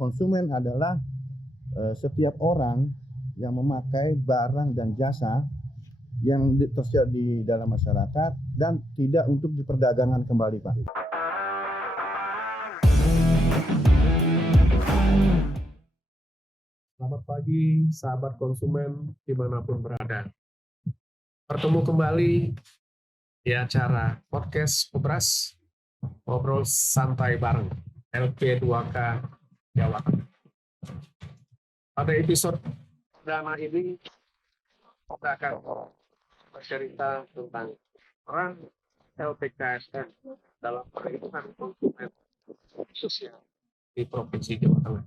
konsumen adalah setiap orang yang memakai barang dan jasa yang tersedia di dalam masyarakat dan tidak untuk diperdagangkan kembali, Pak. Selamat pagi, sahabat konsumen dimanapun berada. Bertemu kembali di acara podcast Obras, ngobrol santai bareng LP2K Jawa Tengah. Pada episode pertama ini, kita akan bercerita tentang peran LPKSM dalam perlindungan konsumen khususnya di Provinsi Jawa Tengah.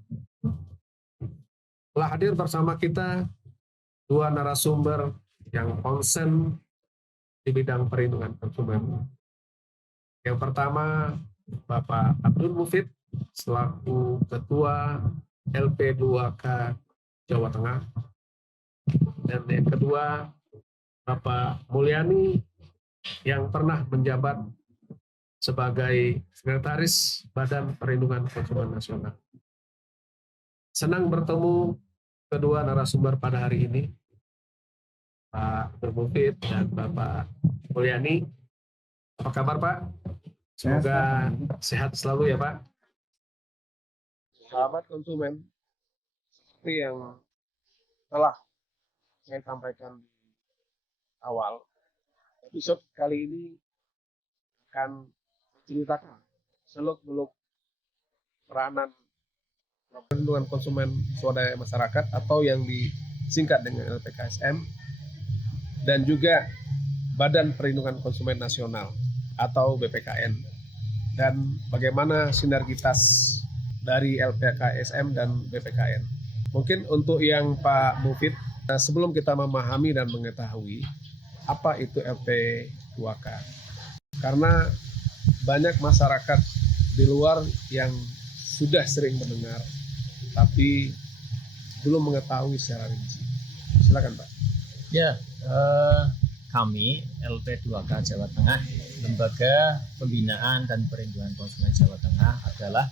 Telah hadir bersama kita dua narasumber yang konsen di bidang perlindungan konsumen. Yang pertama, Bapak Abdul Mufid selaku Ketua LP2K Jawa Tengah. Dan yang kedua, Bapak Mulyani yang pernah menjabat sebagai Sekretaris Badan Perlindungan Konsumen Nasional. Senang bertemu kedua narasumber pada hari ini, Pak Abdul Mufid dan Bapak Mulyani. Apa kabar, Pak? Semoga sehat selalu ya, Pak. Sahabat konsumen, seperti yang telah saya sampaikan di awal, episode kali ini akan menceritakan seluk-beluk peranan perlindungan konsumen swadaya masyarakat atau yang disingkat dengan LPKSM dan juga Badan Perlindungan Konsumen Nasional atau BPKN, dan bagaimana sinergitas dari LPKSM dan BPKN. Mungkin untuk yang Pak Mufid, sebelum kita memahami dan mengetahui apa itu LP2K, karena banyak masyarakat di luar yang sudah sering mendengar tapi belum mengetahui secara rinci. Silakan, Pak. Ya, kami LP2K Jawa Tengah, Lembaga Pembinaan dan Perlindungan Konsumen Jawa Tengah, adalah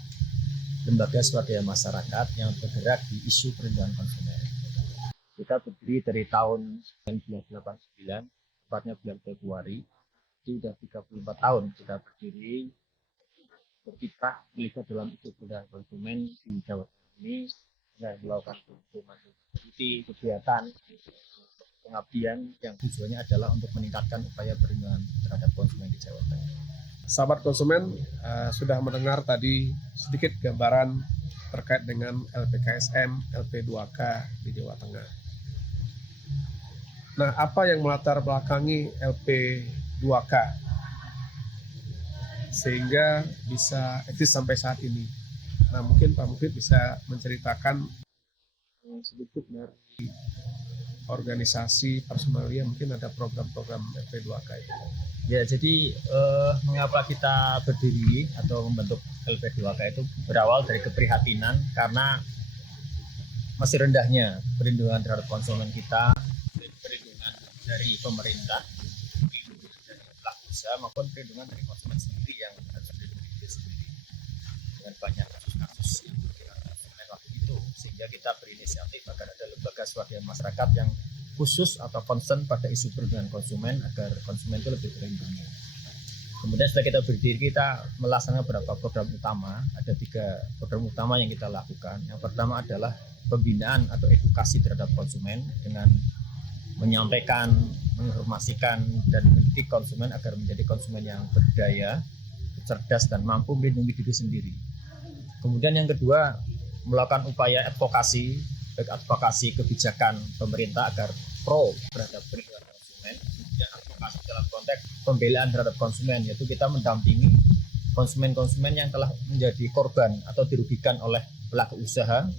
lembaga swadaya masyarakat yang bergerak di isu perlindungan konsumen. Kita berdiri dari tahun 1989, tepatnya bulan Februari. Itu sudah 34 tahun kita berdiri, berkiprah terlibat dalam isu perlindungan konsumen di Jawa Tengah ini, dan melakukan kegiatan pengabdian yang tujuannya adalah untuk meningkatkan upaya perlindungan terhadap konsumen di Jawa Tengah. Sahabat konsumen sudah mendengar tadi sedikit gambaran terkait dengan LPKSM, LP2K di Jawa Tengah. Nah, apa yang melatar belakangi LP2K sehingga bisa eksis sampai saat ini? Nah, mungkin Pak Mufid bisa menceritakan sedikit dari organisasi personalia, mungkin ada program-program LP2K itu. Ya, jadi mengapa kita berdiri atau membentuk LP2K itu berawal dari keprihatinan karena masih rendahnya perlindungan terhadap konsumen kita, perlindungan dari pemerintah, perlindungan dari pelaku usaha maupun perlindungan dari konsumen sendiri yang harus dilindungi diri sendiri dengan banyak kasus-kasus yang terjadi waktu itu, sehingga kita berinisiatif agar ada lembaga swadaya masyarakat yang khusus atau concern pada isu perlindungan konsumen agar konsumen itu lebih terlindungi. Kemudian setelah kita berdiri, kita melaksanakan beberapa program utama. Ada 3 program utama yang kita lakukan. Yang pertama adalah pembinaan atau edukasi terhadap konsumen dengan menyampaikan, menginformasikan, dan mendidik konsumen agar menjadi konsumen yang berdaya, cerdas, dan mampu melindungi diri sendiri. Kemudian yang kedua, melakukan upaya advokasi, baik advokasi kebijakan pemerintah agar pro terhadap perlindungan konsumen, kemudian advokasi dalam konteks pembelaan terhadap konsumen, yaitu kita mendampingi konsumen-konsumen yang telah menjadi korban atau dirugikan oleh pelaku usaha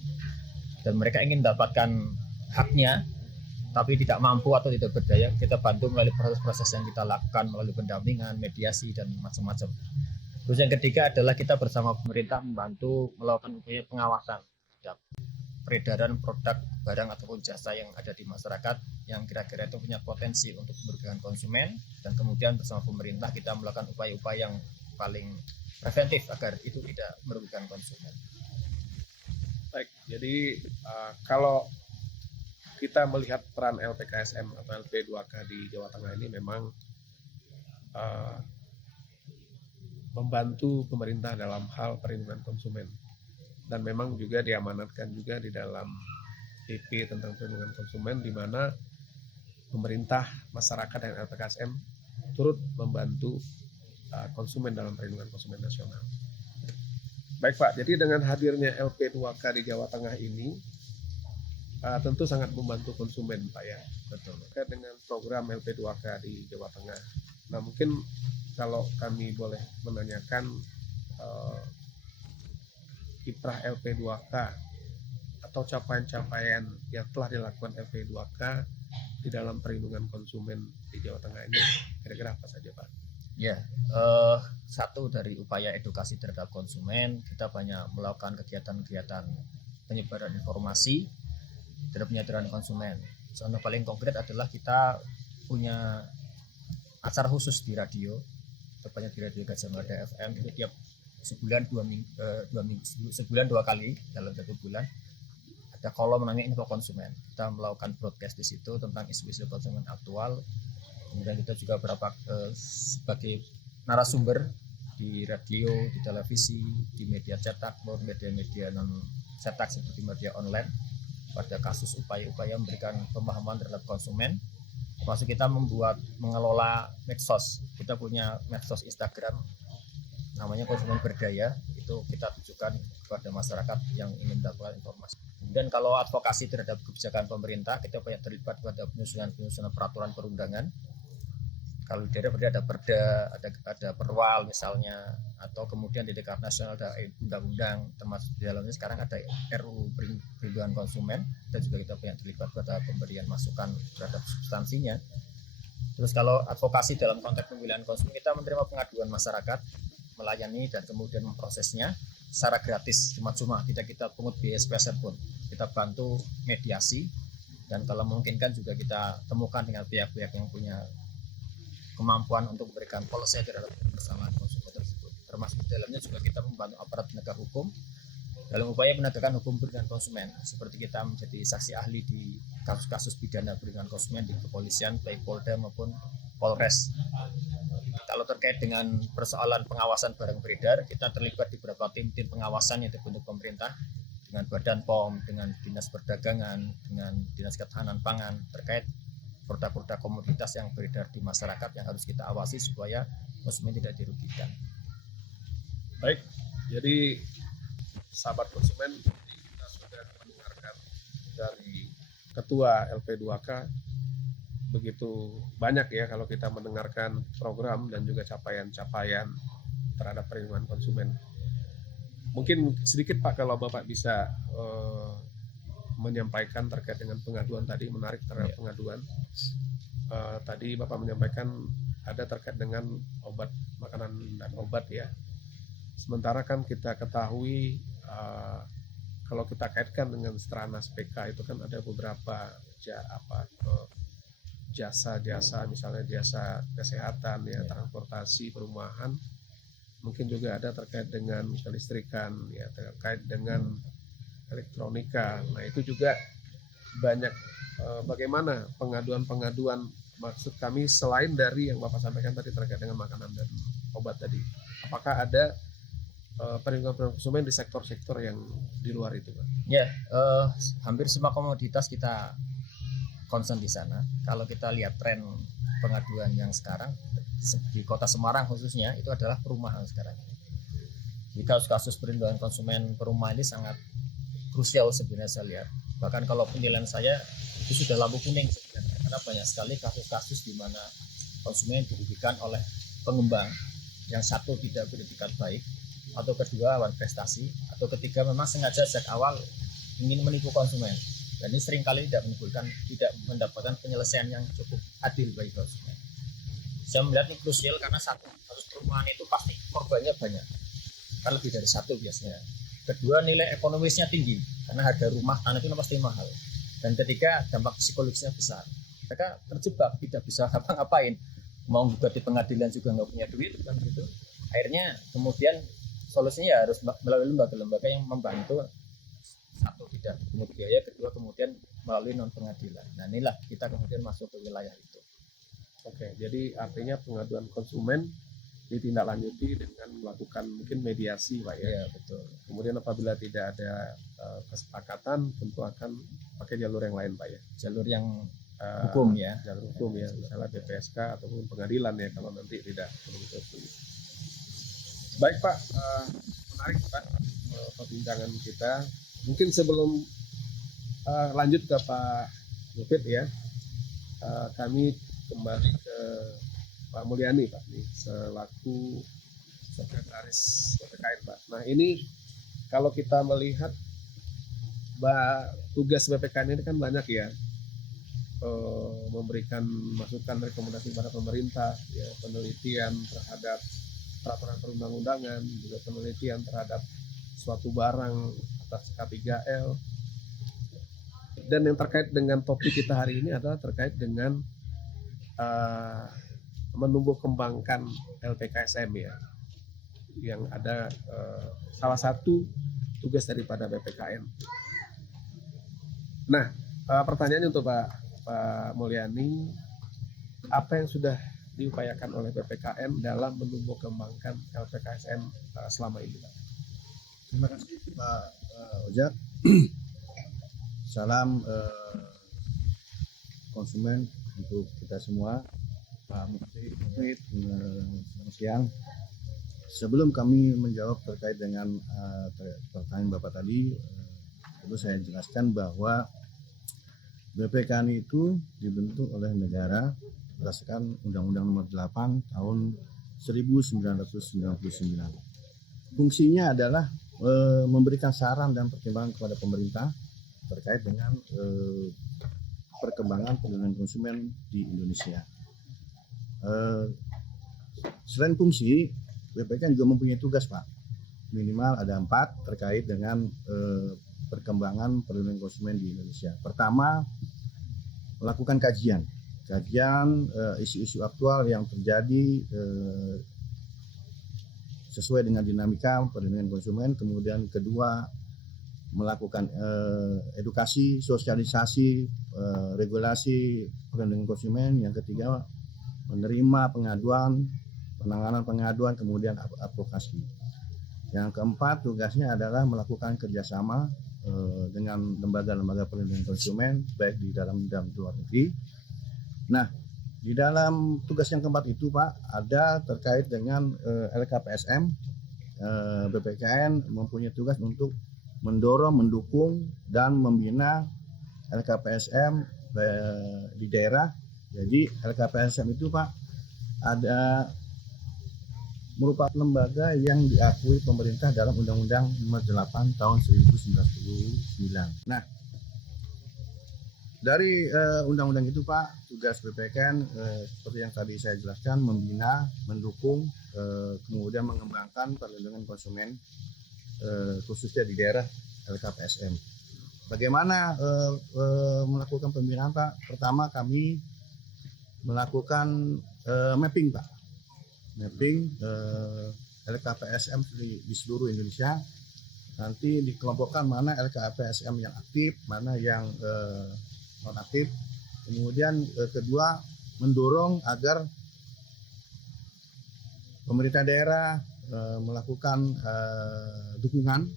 dan mereka ingin mendapatkan haknya tapi tidak mampu atau tidak berdaya. Kita bantu melalui proses-proses yang kita lakukan melalui pendampingan, mediasi, dan macam-macam. Terus yang ketiga adalah kita bersama pemerintah membantu melakukan upaya pengawasan terhadap peredaran produk, barang ataupun jasa yang ada di masyarakat yang kira-kira itu punya potensi untuk merugikan konsumen, dan kemudian bersama pemerintah kita melakukan upaya-upaya yang paling preventif agar itu tidak merugikan konsumen. Baik, jadi kalau kita melihat peran LPKSM atau LP2K di Jawa Tengah ini memang uh, membantu pemerintah dalam hal perlindungan konsumen, dan memang juga diamanatkan juga di dalam PP tentang perlindungan konsumen, di mana pemerintah, masyarakat, dan LPKSM turut membantu konsumen dalam perlindungan konsumen nasional. Baik Pak, jadi dengan hadirnya LP2K di Jawa Tengah ini tentu sangat membantu konsumen Pak ya. Betul. Terkait dengan program LP2K di Jawa Tengah. Nah mungkin kalau kami boleh menanyakan kiprah LP2K atau capaian-capaian yang telah dilakukan LP2K di dalam perlindungan konsumen di Jawa Tengah ini, kira-kira apa saja Pak? Ya, satu dari upaya edukasi terhadap konsumen, kita banyak melakukan kegiatan-kegiatan penyebaran informasi terhadap penyadaran konsumen. Contoh paling konkret adalah kita punya acara khusus di radio, tepatnya di Radio Gajah Mada FM, itu tiap sebulan sebulan 2 kali dalam 1 bulan ada kolom namanya info konsumen. Kita melakukan broadcast di situ tentang isu-isu konsumen aktual. Kemudian kita juga sebagai narasumber di radio, di televisi, di media cetak maupun media-media non cetak seperti media online pada kasus upaya-upaya memberikan pemahaman terhadap konsumen. Termasuk kita mengelola medsos. Kita punya medsos Instagram namanya Konsumen Berdaya, itu kita tujukan kepada masyarakat yang ingin mendapatkan informasi. Kemudian kalau advokasi terhadap kebijakan pemerintah, kita banyak terlibat pada penyusunan peraturan perundangan. Kalau di daerah ada perda, ada perwal misalnya, atau kemudian di tingkat nasional ada undang-undang, termasuk di dalamnya sekarang ada RUU Perlindungan Konsumen, dan juga kita banyak terlibat pada pemberian masukan terhadap substansinya. Terus kalau advokasi dalam konteks pemilihan konsumen, kita menerima pengaduan masyarakat, melayani dan kemudian memprosesnya secara gratis, cuma-cuma, tidak kita pungut biaya spesial pun. Kita bantu mediasi, dan kalau memungkinkan juga kita temukan dengan pihak-pihak yang punya kemampuan untuk memberikan polisi terhadap permasalahan konsumen tersebut. Termasuk di dalamnya juga kita membantu aparat penegak hukum dalam upaya penegakan hukum perlindungan konsumen, seperti kita menjadi saksi ahli di kasus-kasus pidana perlindungan konsumen di kepolisian, baik Polda maupun Polres. Kalau terkait dengan persoalan pengawasan barang beredar, kita terlibat di beberapa tim pengawasan yang dibentuk pemerintah dengan Badan POM, dengan Dinas Perdagangan, dengan Dinas Ketahanan Pangan, terkait produk-produk komoditas yang beredar di masyarakat yang harus kita awasi supaya konsumen tidak dirugikan. Baik, jadi sahabat konsumen, kita sudah mendengarkan dari Ketua LP2K. Begitu banyak ya kalau kita mendengarkan program dan juga capaian-capaian terhadap perlindungan konsumen. Mungkin sedikit Pak kalau Bapak bisa menyampaikan terkait dengan pengaduan tadi, menarik terhadap pengaduan. Tadi Bapak menyampaikan ada terkait dengan obat, makanan dan obat ya. Sementara kan kita ketahui kalau kita kaitkan dengan Stranas PK itu kan ada beberapa jasa-jasa, misalnya jasa kesehatan ya, transportasi, perumahan, mungkin juga ada terkait dengan kelistrikan ya, terkait dengan elektronika. Nah itu juga banyak bagaimana pengaduan-pengaduan, maksud kami selain dari yang Bapak sampaikan tadi terkait dengan makanan dan obat tadi, apakah ada perlindungan konsumen di sektor-sektor yang di luar itu Pak? Ya, hampir semua komoditas kita concern di sana. Kalau kita lihat tren pengaduan yang sekarang di Kota Semarang khususnya, itu adalah perumahan sekarang. Di kasus-kasus perlindungan konsumen perumahan ini sangat krusial sebenarnya saya lihat. Bahkan kalau penilaian saya itu sudah lampu kuning sebenarnya, karena banyak sekali kasus-kasus di mana konsumen dirugikan oleh pengembang yang satu tidak beretikat baik, atau kedua awan prestasi, atau ketiga memang sengaja sejak awal ingin menipu konsumen. Dan ini seringkali tidak mendapatkan penyelesaian yang cukup adil bagi konsumen. Saya melihat ini krusial karena satu, kasus perumahan itu pasti korbannya banyak, kan lebih dari satu biasanya. Kedua, nilai ekonomisnya tinggi karena harga rumah tanah itu pasti mahal. Dan ketiga, dampak psikologisnya besar. Mereka terjebak, tidak bisa ngapa-ngapain, mau gugat di pengadilan juga nggak punya duit kan gitu. Akhirnya kemudian solusinya harus melalui lembaga-lembaga yang membantu satu tidak pungut biaya, kedua kemudian melalui non pengadilan. Nah inilah kita kemudian masuk ke wilayah itu. Oke, jadi artinya pengaduan konsumen ditindaklanjuti dengan melakukan mungkin mediasi, Pak ya. Iya betul. Kemudian apabila tidak ada kesepakatan, tentu akan pakai jalur yang lain, Pak ya. Jalur yang Eh, hukum ya. Jalur hukum ya, misalnya BPSK ataupun pengadilan ya kalau nanti tidak begitu. Baik Pak, menarik Pak perbincangan kita. Mungkin sebelum lanjut ke Pak Mufid ya, kami kembali ke Pak Mulyani Pak nih selaku sekretaris BPKN Pak. Nah ini kalau kita melihat tugas BPKN ini kan banyak ya, memberikan masukan rekomendasi pada pemerintah, ya, penelitian terhadap peraturan perundang-undangan, juga penelitian terhadap suatu barang atas K3L. Dan yang terkait dengan topik kita hari ini adalah terkait dengan menumbuh kembangkan LPKSM ya, yang ada salah satu tugas daripada BPKN. Nah, pertanyaannya untuk Pak Mulyani, apa yang sudah diupayakan oleh BPKN dalam menumbuh kembangkan LPKSM selama ini, Pak? Terima kasih Pak Ojak. Salam konsumen untuk kita semua. Pak Mufid, selamat siang. Sebelum kami menjawab terkait dengan pertanyaan Bapak tadi, perlu saya jelaskan bahwa BPKN itu dibentuk oleh negara berdasarkan Undang-Undang Nomor 8 Tahun 1999. Fungsinya adalah memberikan saran dan pertimbangan kepada pemerintah terkait dengan perkembangan perlindungan konsumen di Indonesia. Selain fungsi, BPKN juga mempunyai tugas Pak. Minimal ada 4 terkait dengan perkembangan perlindungan konsumen di Indonesia. Pertama, melakukan kajian isu-isu aktual yang terjadi sesuai dengan dinamika perlindungan konsumen. Kemudian kedua, melakukan edukasi, sosialisasi, regulasi perlindungan konsumen. Yang ketiga, menerima pengaduan, penanganan pengaduan, kemudian advokasi. Yang keempat, tugasnya adalah melakukan kerjasama dengan lembaga-lembaga perlindungan konsumen baik di dalam dan luar negeri. Nah, di dalam tugas yang keempat itu Pak, ada terkait dengan LKPSM. BPKN mempunyai tugas untuk mendorong, mendukung, dan membina LKPSM di daerah. Jadi LKPSM itu Pak ada merupakan lembaga yang diakui pemerintah dalam Undang-Undang Nomor 8 Tahun 1999. Nah, dari undang-undang itu Pak, tugas BPKN seperti yang tadi saya jelaskan, membina, mendukung, kemudian mengembangkan perlindungan konsumen khususnya di daerah LKPSM. Bagaimana melakukan pembinaan Pak? Pertama kami melakukan mapping Pak. Mapping LKPSM di seluruh Indonesia. Nanti dikelompokkan mana LKPSM yang aktif, mana yang non aktif. Kemudian kedua, mendorong agar pemerintah daerah melakukan dukungan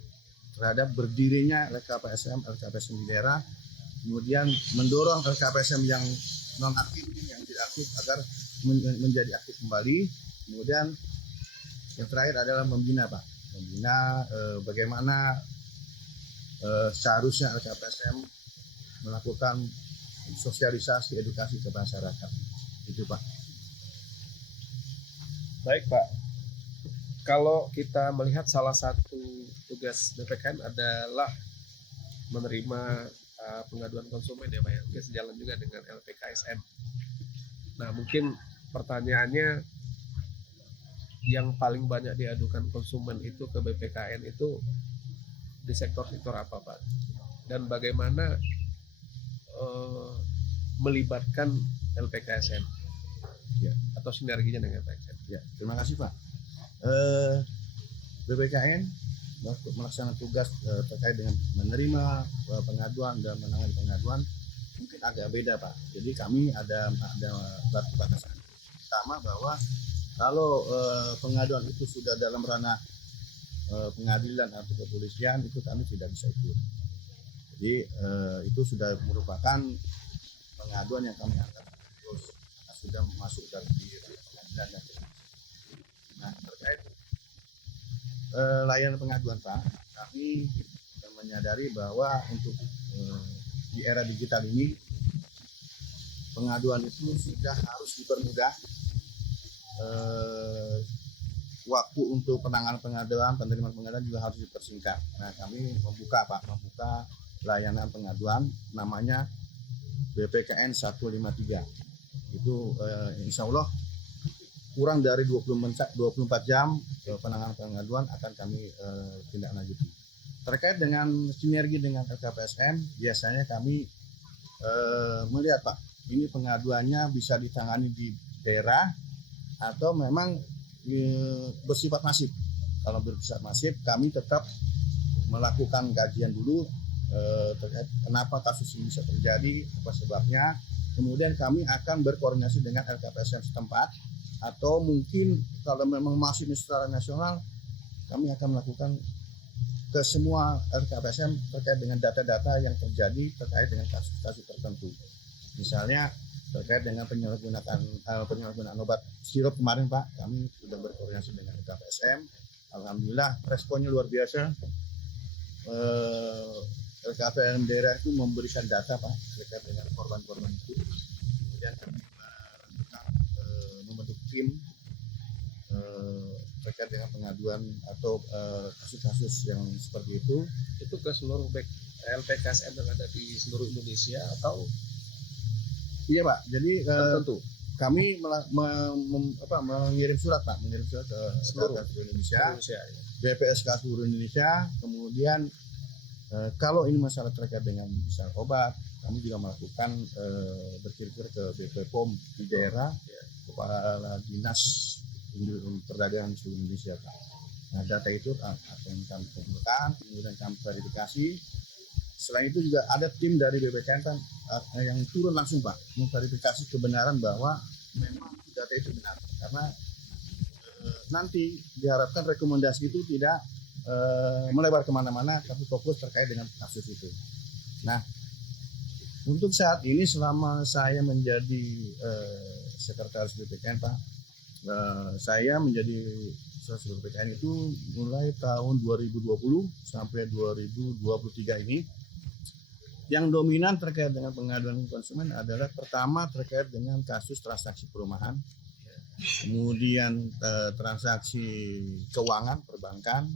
terhadap berdirinya LKPSM di daerah. Kemudian mendorong LKPSM yang non aktif, yang tidak aktif agar menjadi aktif kembali. Kemudian yang terakhir adalah membina Pak, membina bagaimana seharusnya LKPSM melakukan sosialisasi edukasi ke masyarakat. Itu Pak. Baik Pak, kalau kita melihat salah satu tugas BPKN adalah menerima pengaduan konsumen ya Pak ya, mungkin sejalan juga dengan LPKSM. Nah mungkin pertanyaannya, yang paling banyak diadukan konsumen itu ke BPKN itu di sektor-sektor apa Pak? Dan bagaimana melibatkan LPKSM ya, atau sinerginya dengan LPKSM? Ya, terima kasih Pak. BPKN melaksanakan tugas terkait dengan menerima pengaduan dan menangani pengaduan mungkin agak beda Pak. Jadi kami ada batasan pertama bahwa kalau pengaduan itu sudah dalam ranah pengadilan atau kepolisian itu kami tidak bisa ikut. Jadi itu sudah merupakan pengaduan yang kami anggap terus sudah masuk dalam di pengadilan dan nah terkait layanan pengaduan Pak, kami menyadari bahwa untuk di era digital ini pengaduan itu sudah harus dipermudah. Waktu untuk penanganan pengaduan, penerimaan pengaduan juga harus dipersingkat. Nah, kami membuka layanan pengaduan namanya BPKN 153. Itu insya Allah kurang dari 24 jam penanganan pengaduan akan kami tindak lanjuti. Terkait dengan sinergi dengan LKPSM, biasanya kami melihat Pak, ini pengaduannya bisa ditangani di daerah atau memang bersifat masif. Kalau bersifat masif, kami tetap melakukan kajian dulu terkait kenapa kasus ini bisa terjadi, apa sebabnya. Kemudian kami akan berkoordinasi dengan LKPSM setempat atau mungkin kalau memang masif secara nasional, kami akan melakukan ke semua LKPSM terkait dengan data-data yang terjadi terkait dengan kasus-kasus tertentu. Misalnya terkait dengan penyalahgunaan obat sirup kemarin Pak, kami sudah berkoordinasi dengan LKPSM. Alhamdulillah responnya luar biasa. LKPSM daerah itu memberikan data Pak terkait dengan korban-korban itu. Kemudian kami membentuk tim terkait dengan pengaduan atau kasus-kasus yang seperti itu ke seluruh LPKSM yang ada di seluruh Indonesia atau iya Pak. Jadi tertentu? Kami mengirim surat Pak, ke seluruh Indonesia, ya. BPSK seluruh Indonesia. Kemudian kalau ini masalah terkait dengan misal obat, kami juga melakukan berkir-kir ke BP POM di daerah, kepala dinas perdagangan seluruh Indonesia Pak. Nah data itu akan kami kumpulkan, kemudian kami verifikasi. Selain itu juga ada tim dari BPKN kan yang turun langsung Pak memverifikasi kebenaran bahwa memang data itu benar, karena nanti diharapkan rekomendasi itu tidak melebar kemana-mana tapi fokus terkait dengan kasus itu. Nah untuk saat ini selama saya menjadi sekretaris BPKN Pak, saya menjadi sekretaris BPKN itu mulai tahun 2020 sampai 2023 ini. Yang dominan terkait dengan pengaduan konsumen adalah pertama terkait dengan kasus transaksi perumahan, kemudian transaksi keuangan perbankan,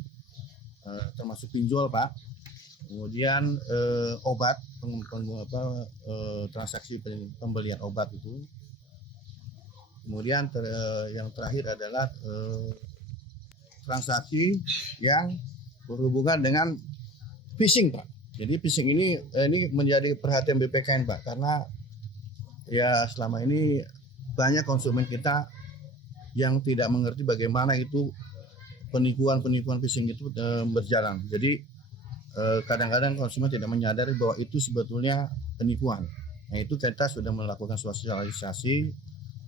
termasuk pinjol Pak, kemudian obat, transaksi pembelian obat itu, kemudian yang terakhir adalah transaksi yang berhubungan dengan phishing Pak. Jadi phishing ini menjadi perhatian BPKN Pak, karena ya selama ini banyak konsumen kita yang tidak mengerti bagaimana itu penipuan phishing itu berjalan. Jadi kadang-kadang konsumen tidak menyadari bahwa itu sebetulnya penipuan. Nah itu kita sudah melakukan sosialisasi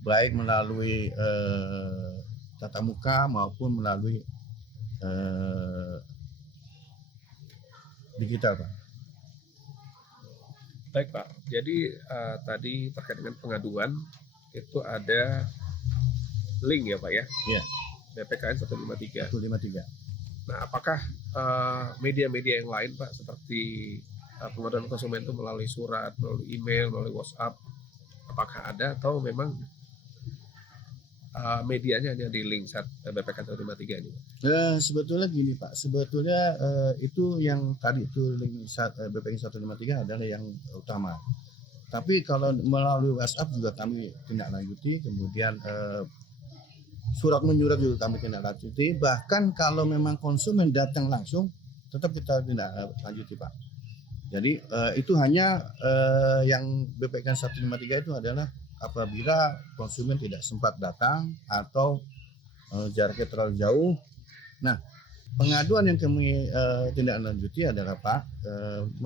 baik melalui tatap muka maupun melalui digital Pak. Baik Pak, jadi tadi terkait dengan pengaduan itu ada link ya Pak ya? Iya. BPKN 153. 153. Nah apakah media-media yang lain Pak seperti pengaduan konsumen itu melalui surat, melalui email, melalui WhatsApp, apakah ada atau memang medianya hanya di link BPKN 153 ini? Sebetulnya gini Pak, sebetulnya itu yang tadi itu link BPKN 153 adalah yang utama. Tapi kalau melalui WhatsApp juga kami tindak lanjuti, kemudian surat menyurat juga kami tindak lanjuti. Bahkan kalau memang konsumen datang langsung, tetap kita tindak lanjuti Pak. Jadi itu hanya yang BPKN 153 itu adalah apabila konsumen tidak sempat datang atau jaraknya terlalu jauh. Nah, pengaduan yang kami tindak lanjuti adalah Pak,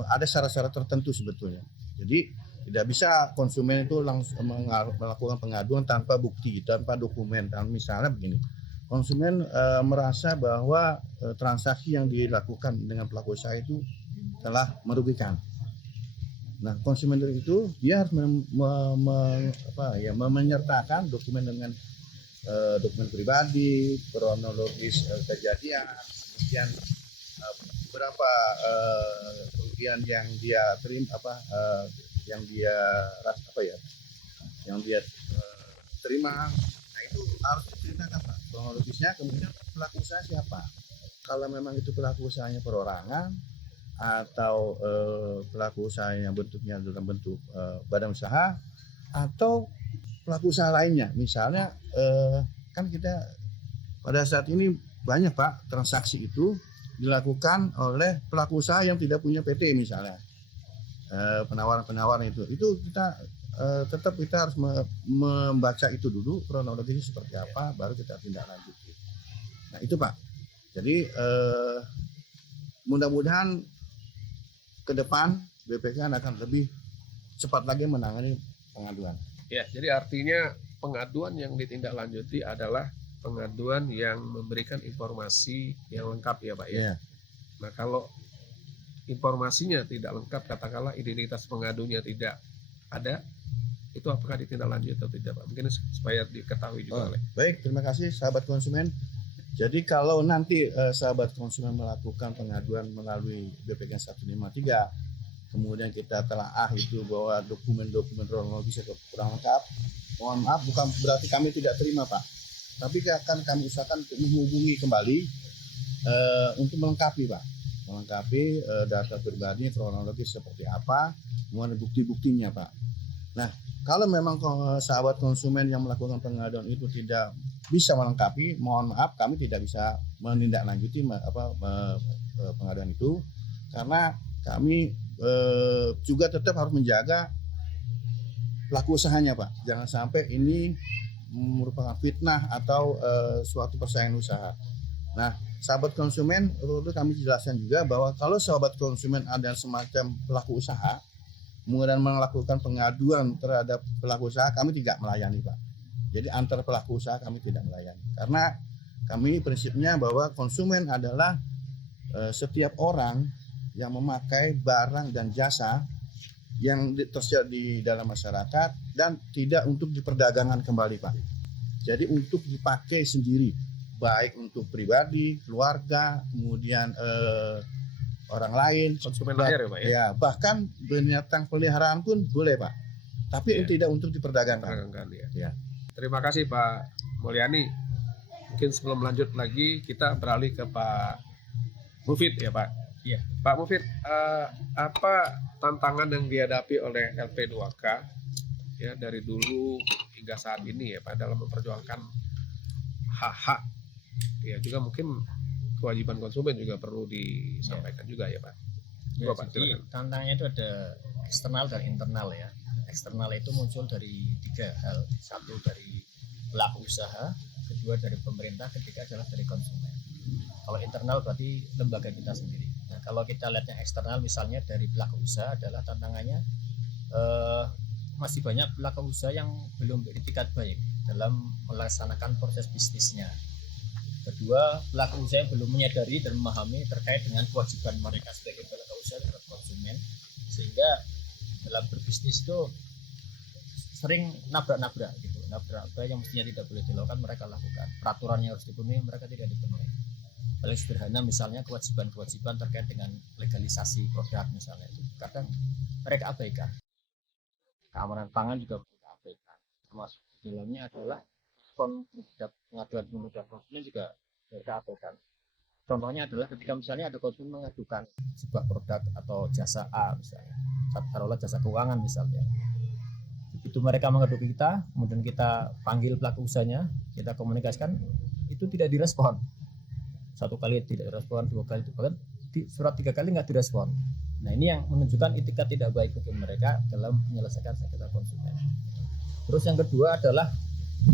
ada syarat-syarat tertentu sebetulnya. Jadi tidak bisa konsumen itu langsung melakukan pengaduan tanpa bukti, tanpa dokumen. Misalnya begini, konsumen merasa bahwa transaksi yang dilakukan dengan pelaku usaha itu telah merugikan. Nah, konsumen itu dia harus menyertakan dokumen dengan dokumen pribadi, kronologis kejadian, kemudian berapa kerugian yang dia terima, yang dia terima. Nah, itu harus diceritakan Pak kronologisnya. Kemudian pelaku usaha siapa? Kalau memang itu pelaku usahanya perorangan atau pelaku usaha yang bentuknya dalam bentuk badan usaha atau pelaku usaha lainnya. Misalnya kan kita pada saat ini banyak Pak transaksi itu dilakukan oleh pelaku usaha yang tidak punya PT misalnya. Penawaran-penawaran itu kita tetap kita harus membaca itu dulu kronologisnya seperti apa, baru kita tindak lanjuti. Nah itu Pak. Jadi mudah-mudahan ke depan BPK akan lebih cepat lagi menangani pengaduan. Ya, jadi artinya pengaduan yang ditindaklanjuti adalah pengaduan yang memberikan informasi yang lengkap ya Pak ya. Yeah. Nah kalau informasinya tidak lengkap, katakanlah identitas pengadunya tidak ada, itu apakah ditindaklanjuti atau tidak Pak? Mungkin supaya diketahui juga oleh. Baik, terima kasih sahabat konsumen. Jadi kalau nanti sahabat konsumen melakukan pengaduan melalui BPK 153, kemudian kita telaah itu bahwa dokumen-dokumen kronologis itu kurang lengkap, mohon maaf, bukan berarti kami tidak terima Pak, tapi akan kami usahakan untuk menghubungi kembali untuk melengkapi Pak, data pribadi kronologis seperti apa, kemudian bukti-buktinya Pak. Nah, kalau memang sahabat konsumen yang melakukan pengaduan itu tidak bisa melengkapi, mohon maaf kami tidak bisa menindaklanjuti pengaduan itu, karena kami juga tetap harus menjaga pelaku usahanya Pak. Jangan sampai ini merupakan fitnah atau suatu persaingan usaha. Nah, sahabat konsumen perlu kami jelaskan juga bahwa kalau sahabat konsumen ada semacam pelaku usaha kemudian melakukan pengaduan terhadap pelaku usaha, kami tidak melayani Pak. Jadi antar pelaku usaha kami tidak melayani. Karena kami prinsipnya bahwa konsumen adalah setiap orang yang memakai barang dan jasa yang tersedia di dalam masyarakat dan tidak untuk diperdagangkan kembali Pak. Jadi untuk dipakai sendiri, baik untuk pribadi, keluarga, kemudian orang lain, konsumen lahir ya Pak ya? Ya, bahkan binatang peliharaan pun boleh Pak, tapi tidak untuk diperdagangkan. Ya. Terima kasih Pak Mulyani. Mungkin sebelum lanjut lagi kita beralih ke Pak Mufid ya Pak. Iya. Pak Mufid, apa tantangan yang dihadapi oleh LP2K ya dari dulu hingga saat ini ya Pak dalam memperjuangkan hak-hak ya, juga mungkin kewajiban konsumen juga perlu disampaikan juga ya Pak. Ya, Pak, jadi tantangannya itu ada eksternal dan internal ya. Eksternal itu muncul dari 3 hal. Satu dari pelaku usaha, kedua dari pemerintah, ketiga adalah dari konsumen. Kalau internal berarti lembaga kita sendiri. Nah, kalau kita lihatnya eksternal misalnya dari pelaku usaha adalah tantangannya masih banyak pelaku usaha yang belum beritikat baik dalam melaksanakan proses bisnisnya. Kedua, pelaku usaha yang belum menyadari dan memahami terkait dengan kewajiban mereka sebagai pelaku usaha terhadap konsumen, sehingga dalam berbisnis itu sering nabrak-nabrak gitu, nabrak-nabrak yang mestinya tidak boleh dilakukan mereka lakukan, peraturan yang harus dipenuhi mereka tidak dipenuhi. Paling sederhana misalnya kewajiban-kewajiban terkait dengan legalisasi produk misalnya, itu kadang mereka abaikan. Keamanan pangan juga mereka abaikan, termasuk di dalamnya adalah pengaduan konsumen juga mereka abaikan. Contohnya adalah ketika misalnya ada konsumen mengadukan sebuah produk atau jasa A misalnya, taruhlah jasa keuangan misalnya, begitu mereka mengadu kita, kemudian kita panggil pelaku usahanya, kita komunikasikan, itu tidak direspon. 1 kali tidak direspon, 2 kali, bahkan di surat 3 kali nggak direspon. Nah ini yang menunjukkan etikat tidak baik untuk mereka dalam menyelesaikan sengketa konsumen. Terus yang kedua adalah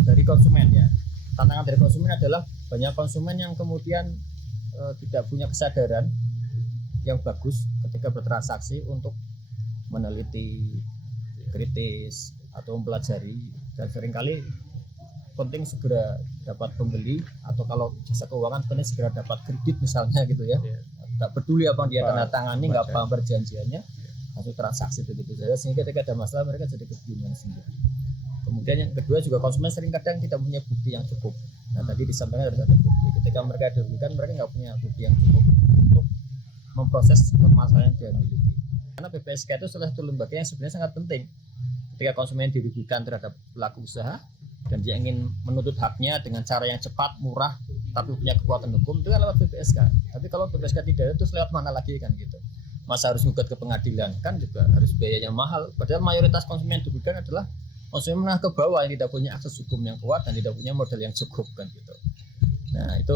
dari konsumen ya. Tantangan dari konsumen adalah banyak konsumen yang kemudian tidak punya kesadaran yang bagus ketika bertransaksi untuk meneliti, kritis atau mempelajari, dan seringkali penting segera dapat pembeli, atau kalau jasa keuangan penting segera dapat kredit misalnya gitu ya. Tak peduli apa yang dia tanda tangani, nggak paham perjanjiannya, langsung transaksi begitu saja, sehingga ketika ada masalah mereka jadi kebingungan sendiri. Kemudian yang kedua juga, konsumen sering kadang tidak punya bukti yang cukup. Nah tadi disampaikan harus ada bukti. Ketika mereka dirugikan, mereka nggak punya bukti yang cukup untuk memproses permasalahan yang dia miliki. Karena PPSK itu salah satu lembaga yang sebenarnya sangat penting. Ketika konsumen dirugikan terhadap pelaku usaha dan dia ingin menuntut haknya dengan cara yang cepat, murah, tapi punya kekuatan hukum, itu kan lewat PPSK. Tapi kalau PPSK tidak ada, terus lewat mana lagi kan gitu. Masa harus gugat ke pengadilan, kan juga harus biayanya mahal. Padahal mayoritas konsumen yang dirugikan adalah konsumen menengah ke bawah yang tidak punya akses hukum yang kuat dan tidak punya modal yang cukup kan gitu. Nah itu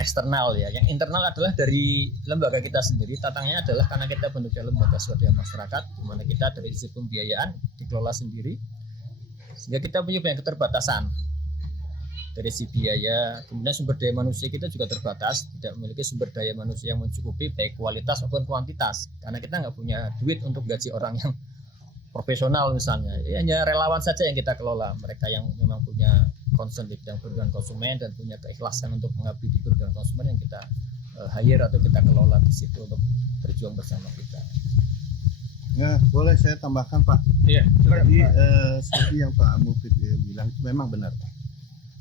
eksternal ya. Yang internal adalah dari lembaga kita sendiri. Tantangannya adalah karena kita bentuknya lembaga swadaya masyarakat, di mana kita dari sisi pembiayaan dikelola sendiri, sehingga kita punya banyak keterbatasan dari sisi biaya. Kemudian sumber daya manusia kita juga terbatas, tidak memiliki sumber daya manusia yang mencukupi baik kualitas maupun kuantitas, karena kita nggak punya duit untuk gaji orang yang profesional misalnya. Ya, hanya relawan saja yang kita kelola, mereka yang memang punya concern di bidang perlindungan konsumen dan punya keikhlasan untuk mengabdi di perlindungan konsumen yang kita hire atau kita kelola di situ untuk berjuang bersama kita. Ya, boleh saya tambahkan Pak. Iya, Jadi seperti yang Pak Mufid bilang itu memang benar Pak.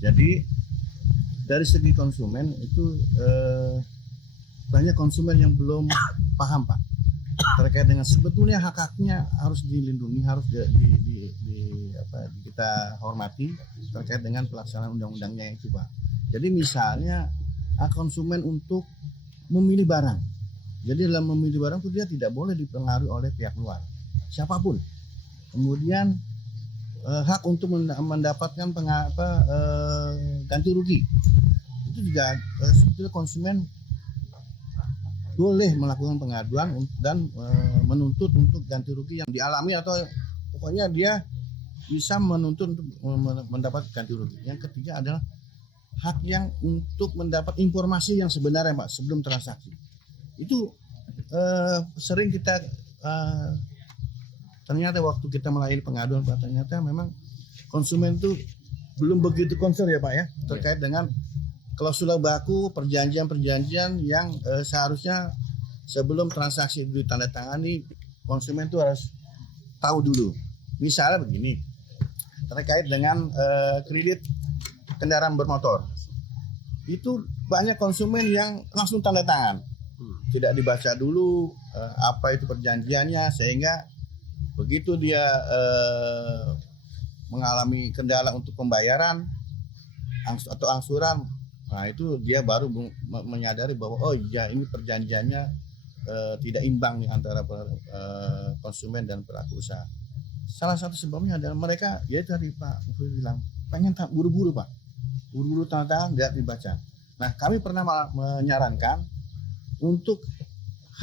Jadi dari segi konsumen itu banyak konsumen yang belum paham Pak terkait dengan sebetulnya hak-haknya harus dilindungi, harus kita hormati terkait dengan pelaksanaan undang-undangnya itu Pak. Jadi misalnya hak konsumen untuk memilih barang. Jadi dalam memilih barang itu dia tidak boleh dipengaruhi oleh pihak luar, siapapun. Kemudian hak untuk mendapatkan ganti rugi itu juga sebetulnya konsumen boleh melakukan pengaduan dan menuntut untuk ganti rugi yang dialami, atau pokoknya dia bisa menuntut untuk mendapat ganti rugi. Yang ketiga adalah hak yang untuk mendapat informasi yang sebenarnya Pak sebelum transaksi. Itu sering kita ternyata waktu kita melayani pengaduan Pak, ternyata memang konsumen itu belum begitu concern ya Pak ya terkait dengan klausul baku, perjanjian-perjanjian yang seharusnya sebelum transaksi itu ditandatangani, konsumen itu harus tahu dulu. Misalnya begini, terkait dengan kredit kendaraan bermotor, itu banyak konsumen yang langsung tanda tangan, tidak dibaca dulu apa itu perjanjiannya, sehingga begitu dia mengalami kendala untuk pembayaran atau angsuran, nah itu dia baru menyadari bahwa oh iya ini perjanjiannya tidak imbang nih antara konsumen dan pelaku usaha. Salah satu sebabnya adalah mereka, ya tadi Pak Mufid bilang, pengen buru-buru Pak, buru-buru tanda tangan tidak dibaca. Nah kami pernah menyarankan untuk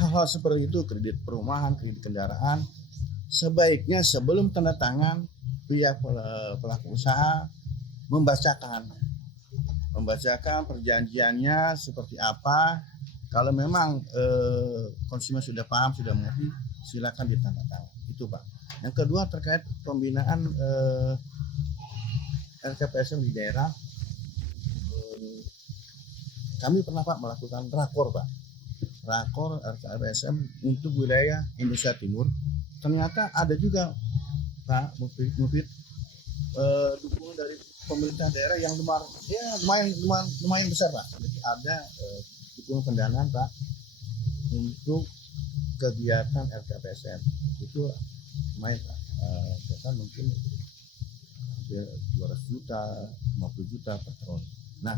hal-hal seperti itu, kredit perumahan, kredit kendaraan, sebaiknya sebelum tanda tangan pihak pelaku usaha membacakan perjanjiannya seperti apa. Kalau memang konsumen sudah paham, sudah mengerti, silakan ditandatangan. Itu Pak. Yang kedua terkait pembinaan LKPSM di daerah, kami pernah Pak melakukan rakor LKPSM untuk wilayah Indonesia Timur. Ternyata ada juga Pak Mufid dukungan dari pemerintah daerah yang lumayan besar Pak. Jadi ada dukungan pendanaan Pak untuk kegiatan LKPSM itu lumayan Pak. Total mungkin 200 juta, 50 juta per tahun. Nah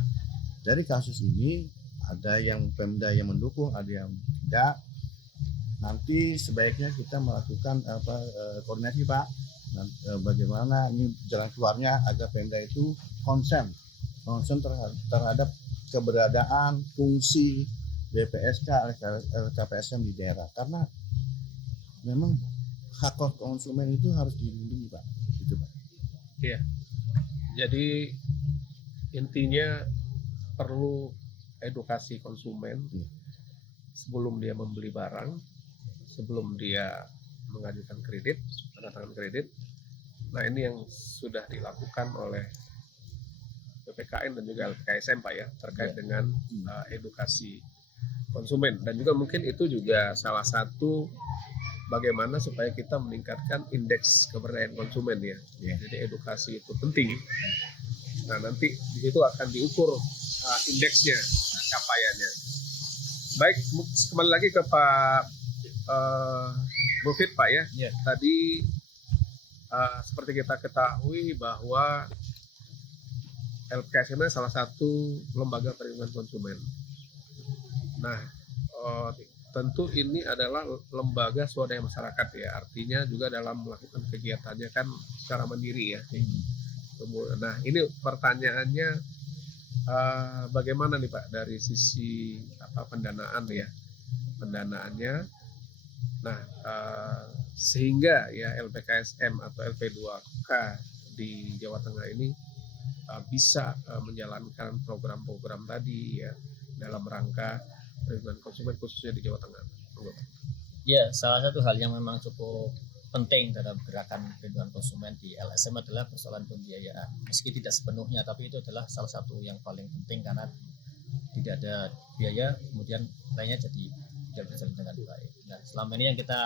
dari kasus ini ada yang Pemda yang mendukung, ada yang tidak. Nanti sebaiknya kita melakukan koordinasi Pak. Bagaimana ini jalan keluarnya agar Pemda itu konsen terhadap keberadaan fungsi BPSK LKPSM di daerah, karena memang hak konsumen itu harus dilindungi Pak. Gitu Pak. Iya. Jadi intinya perlu edukasi konsumen Iya. sebelum dia membeli barang, sebelum dia mengajukan kredit, mendatangkan kredit. Nah, ini yang sudah dilakukan oleh PPKN dan juga LPKSM Pak ya, terkait dengan edukasi konsumen, dan juga mungkin itu juga salah satu bagaimana supaya kita meningkatkan indeks keberdayaan konsumen ya. Iya. Jadi edukasi itu penting. Nah, nanti di situ akan diukur indeksnya, capaiannya. Baik, kembali lagi ke Pak Mufid Pak ya. Iya. Tadi seperti kita ketahui bahwa LPKSM salah satu lembaga perlindungan konsumen. Nah, tentu ini adalah lembaga swadaya masyarakat ya, artinya juga dalam melakukan kegiatannya kan secara mandiri ya. Nah, ini pertanyaannya bagaimana nih Pak dari sisi pendanaan ya, pendanaannya. Nah, sehingga ya LPKSM atau LP2K di Jawa Tengah ini bisa menjalankan program-program tadi ya dalam rangka perlindungan konsumen khususnya di Jawa Tengah. Ya, salah satu hal yang memang cukup penting dalam gerakan perlindungan konsumen di LSM adalah persoalan pembiayaan. Meski tidak sepenuhnya, tapi itu adalah salah satu yang paling penting karena tidak ada biaya, kemudian lainnya jadi tidak berjalan dengan baik. Nah, selama ini yang kita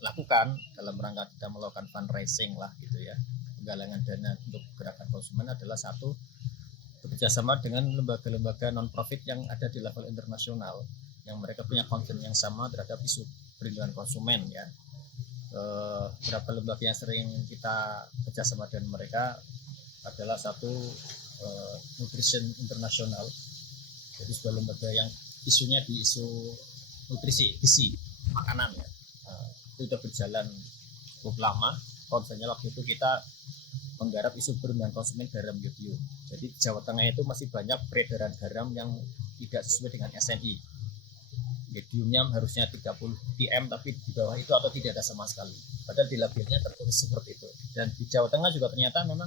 lakukan dalam rangka kita melakukan fundraising lah gitu ya, penggalangan dana untuk gerakan konsumen adalah satu, bekerjasama dengan lembaga-lembaga non-profit yang ada di level internasional, yang mereka punya concern yang sama terhadap isu perlindungan konsumen ya. Beberapa lembaga yang sering kita kerjasama dengan mereka adalah satu Nutrition International, jadi sebuah lembaga yang isunya di isu nutrisi, gizi, makanan ya. Itu sudah berjalan cukup lama. Konsennya waktu itu kita menggarap isu perlindungan konsumen garam yodium. Jadi Jawa Tengah itu masih banyak peredaran garam yang tidak sesuai dengan SNI. Yodiumnya harusnya 30 ppm, tapi di bawah itu atau tidak ada sama sekali. Padahal di labelnya tertulis seperti itu. Dan di Jawa Tengah juga ternyata memang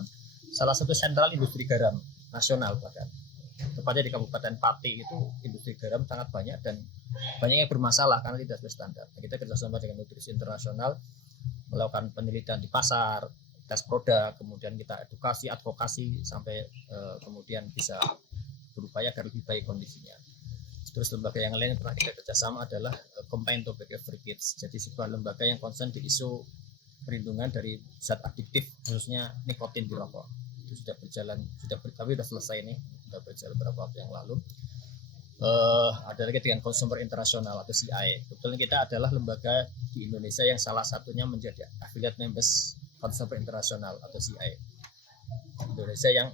salah satu sentral industri garam nasional bahkan. Tepatnya di Kabupaten Pati itu industri garam sangat banyak dan banyak yang bermasalah karena tidak sesuai standar. Kita kerjasama dengan Nutrisi Internasional melakukan penelitian di pasar, tes produk, kemudian kita edukasi, advokasi sampai kemudian bisa berupaya agar lebih baik kondisinya. Terus lembaga yang lain yang pernah kita kerjasama adalah Combined Tobacco Free Kids. Jadi sebuah lembaga yang concern di isu perlindungan dari zat adiktif, khususnya nikotin di rokok. Itu sudah berjalan, tapi sudah selesai nih, sudah berjalan beberapa waktu yang lalu. Ada lagi dengan Consumer International atau CI. Kebetulan kita adalah lembaga di Indonesia yang salah satunya menjadi affiliate members Consumer International atau CI. Indonesia yang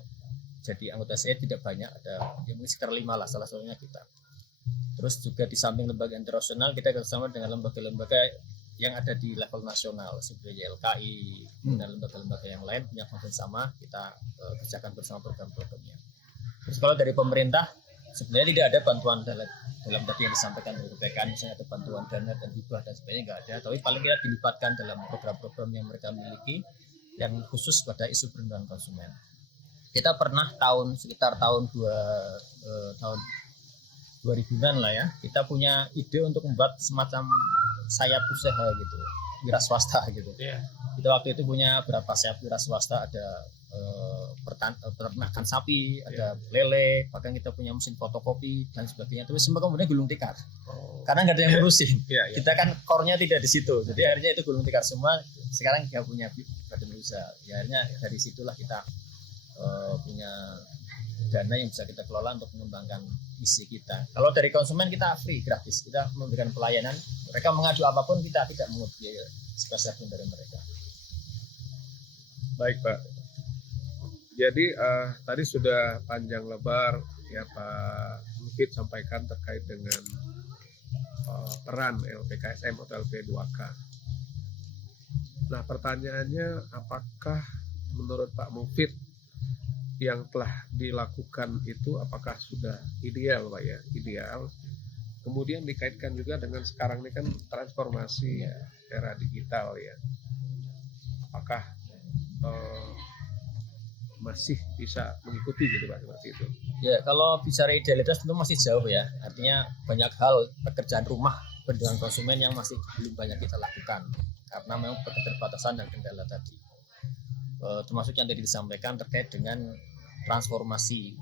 jadi anggota CI tidak banyak, ada mungkin sekitar 5 lah, salah satunya kita. Terus juga di samping lembaga internasional kita bersama dengan lembaga-lembaga yang ada di level nasional seperti YLKI dan lembaga-lembaga yang lain punya konsen sama, kita kerjakan bersama program-programnya. Terus kalau dari pemerintah sebenarnya tidak ada bantuan dalam tadi yang disampaikan dari BPKN, misalnya ada bantuan dana dan hibah dan sebagainya nggak ada, tapi paling tidak dilibatkan dalam program-program yang mereka miliki yang khusus pada isu perlindungan konsumen. Kita pernah sekitar tahun 2000-an lah ya, kita punya ide untuk membuat semacam sayap usaha gitu, wira swasta gitu. Yeah. Kita waktu itu punya berapa sayap wira swasta, ada peternakan sapi, ada lele, bahkan kita punya mesin fotokopi dan sebagainya. Tapi semua kemudian gulung tikar, karena nggak ada yang ngurusin. Kita kan core-nya tidak di situ, jadi akhirnya itu gulung tikar semua. Sekarang nggak punya badan usaha. Ya, akhirnya dari situlah kita punya dana yang bisa kita kelola untuk mengembangkan misi kita. Kalau dari konsumen kita free, gratis, kita memberikan pelayanan. Mereka mengadu apapun, kita tidak mengut biaya spesial pun dari mereka. Baik Pak. Jadi tadi sudah panjang lebar ya Pak Mufid sampaikan terkait dengan peran LPKSM atau LP2K. Nah, pertanyaannya, apakah menurut Pak Mufid yang telah dilakukan itu apakah sudah ideal Pak ya? Ideal. Kemudian dikaitkan juga dengan sekarang ini kan transformasi era digital ya. Apakah masih bisa mengikuti gitu Pak, seperti itu. Ya, kalau bicara idealitas tentu masih jauh ya. Artinya banyak hal pekerjaan rumah perlindungan konsumen yang masih belum banyak kita lakukan karena memang keterbatasan dan kendala tadi. Termasuk yang tadi disampaikan terkait dengan transformasi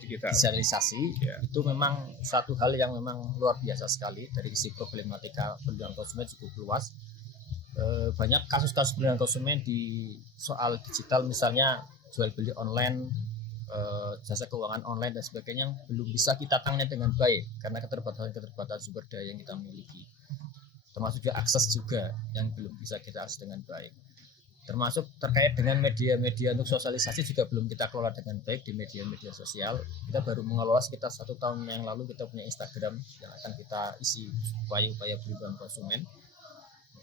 digitalisasi, itu memang satu hal yang memang luar biasa sekali. Dari sisi problematika perlindungan konsumen cukup luas. Banyak kasus-kasus perlindungan konsumen di soal digital, misalnya jual beli online, jasa keuangan online dan sebagainya, yang belum bisa kita tangani dengan baik karena keterbatasan sumber daya yang kita miliki. Termasuk juga akses juga yang belum bisa kita akses dengan baik. Termasuk terkait dengan media-media untuk sosialisasi juga belum kita kelola dengan baik di media-media sosial. Kita baru mengelola sekitar 1 tahun yang lalu, kita punya Instagram yang akan kita isi upaya-upaya perlindungan konsumen.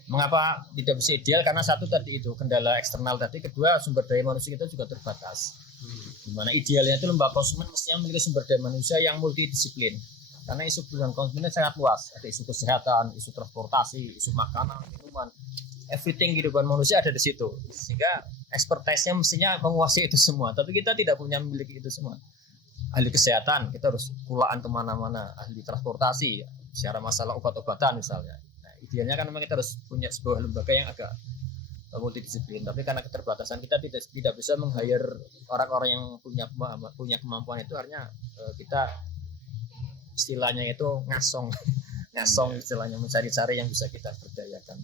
Mengapa tidak bisa ideal? Karena satu tadi itu kendala eksternal tadi, kedua sumber daya manusia kita juga terbatas. Dimana idealnya itu lembaga konsumen mestinya memiliki sumber daya manusia yang multidisiplin. Karena isu perlindungan konsumen sangat luas, ada isu kesehatan, isu transportasi, isu makanan, minuman, everything kehidupan manusia ada di situ. Sehingga expertise-nya mestinya menguasai itu semua, tapi kita tidak punya memiliki itu semua. Ahli kesehatan, kita harus pulaan kemana-mana, ahli transportasi, bicara masalah obat-obatan misalnya. Nah, idealnya kan memang kita harus punya sebuah lembaga yang agak multidisiplin, tapi karena keterbatasan kita tidak bisa meng-hire orang-orang yang punya kemampuan itu, artinya kita istilahnya itu ngasong istilahnya, mencari-cari yang bisa kita berdayakan.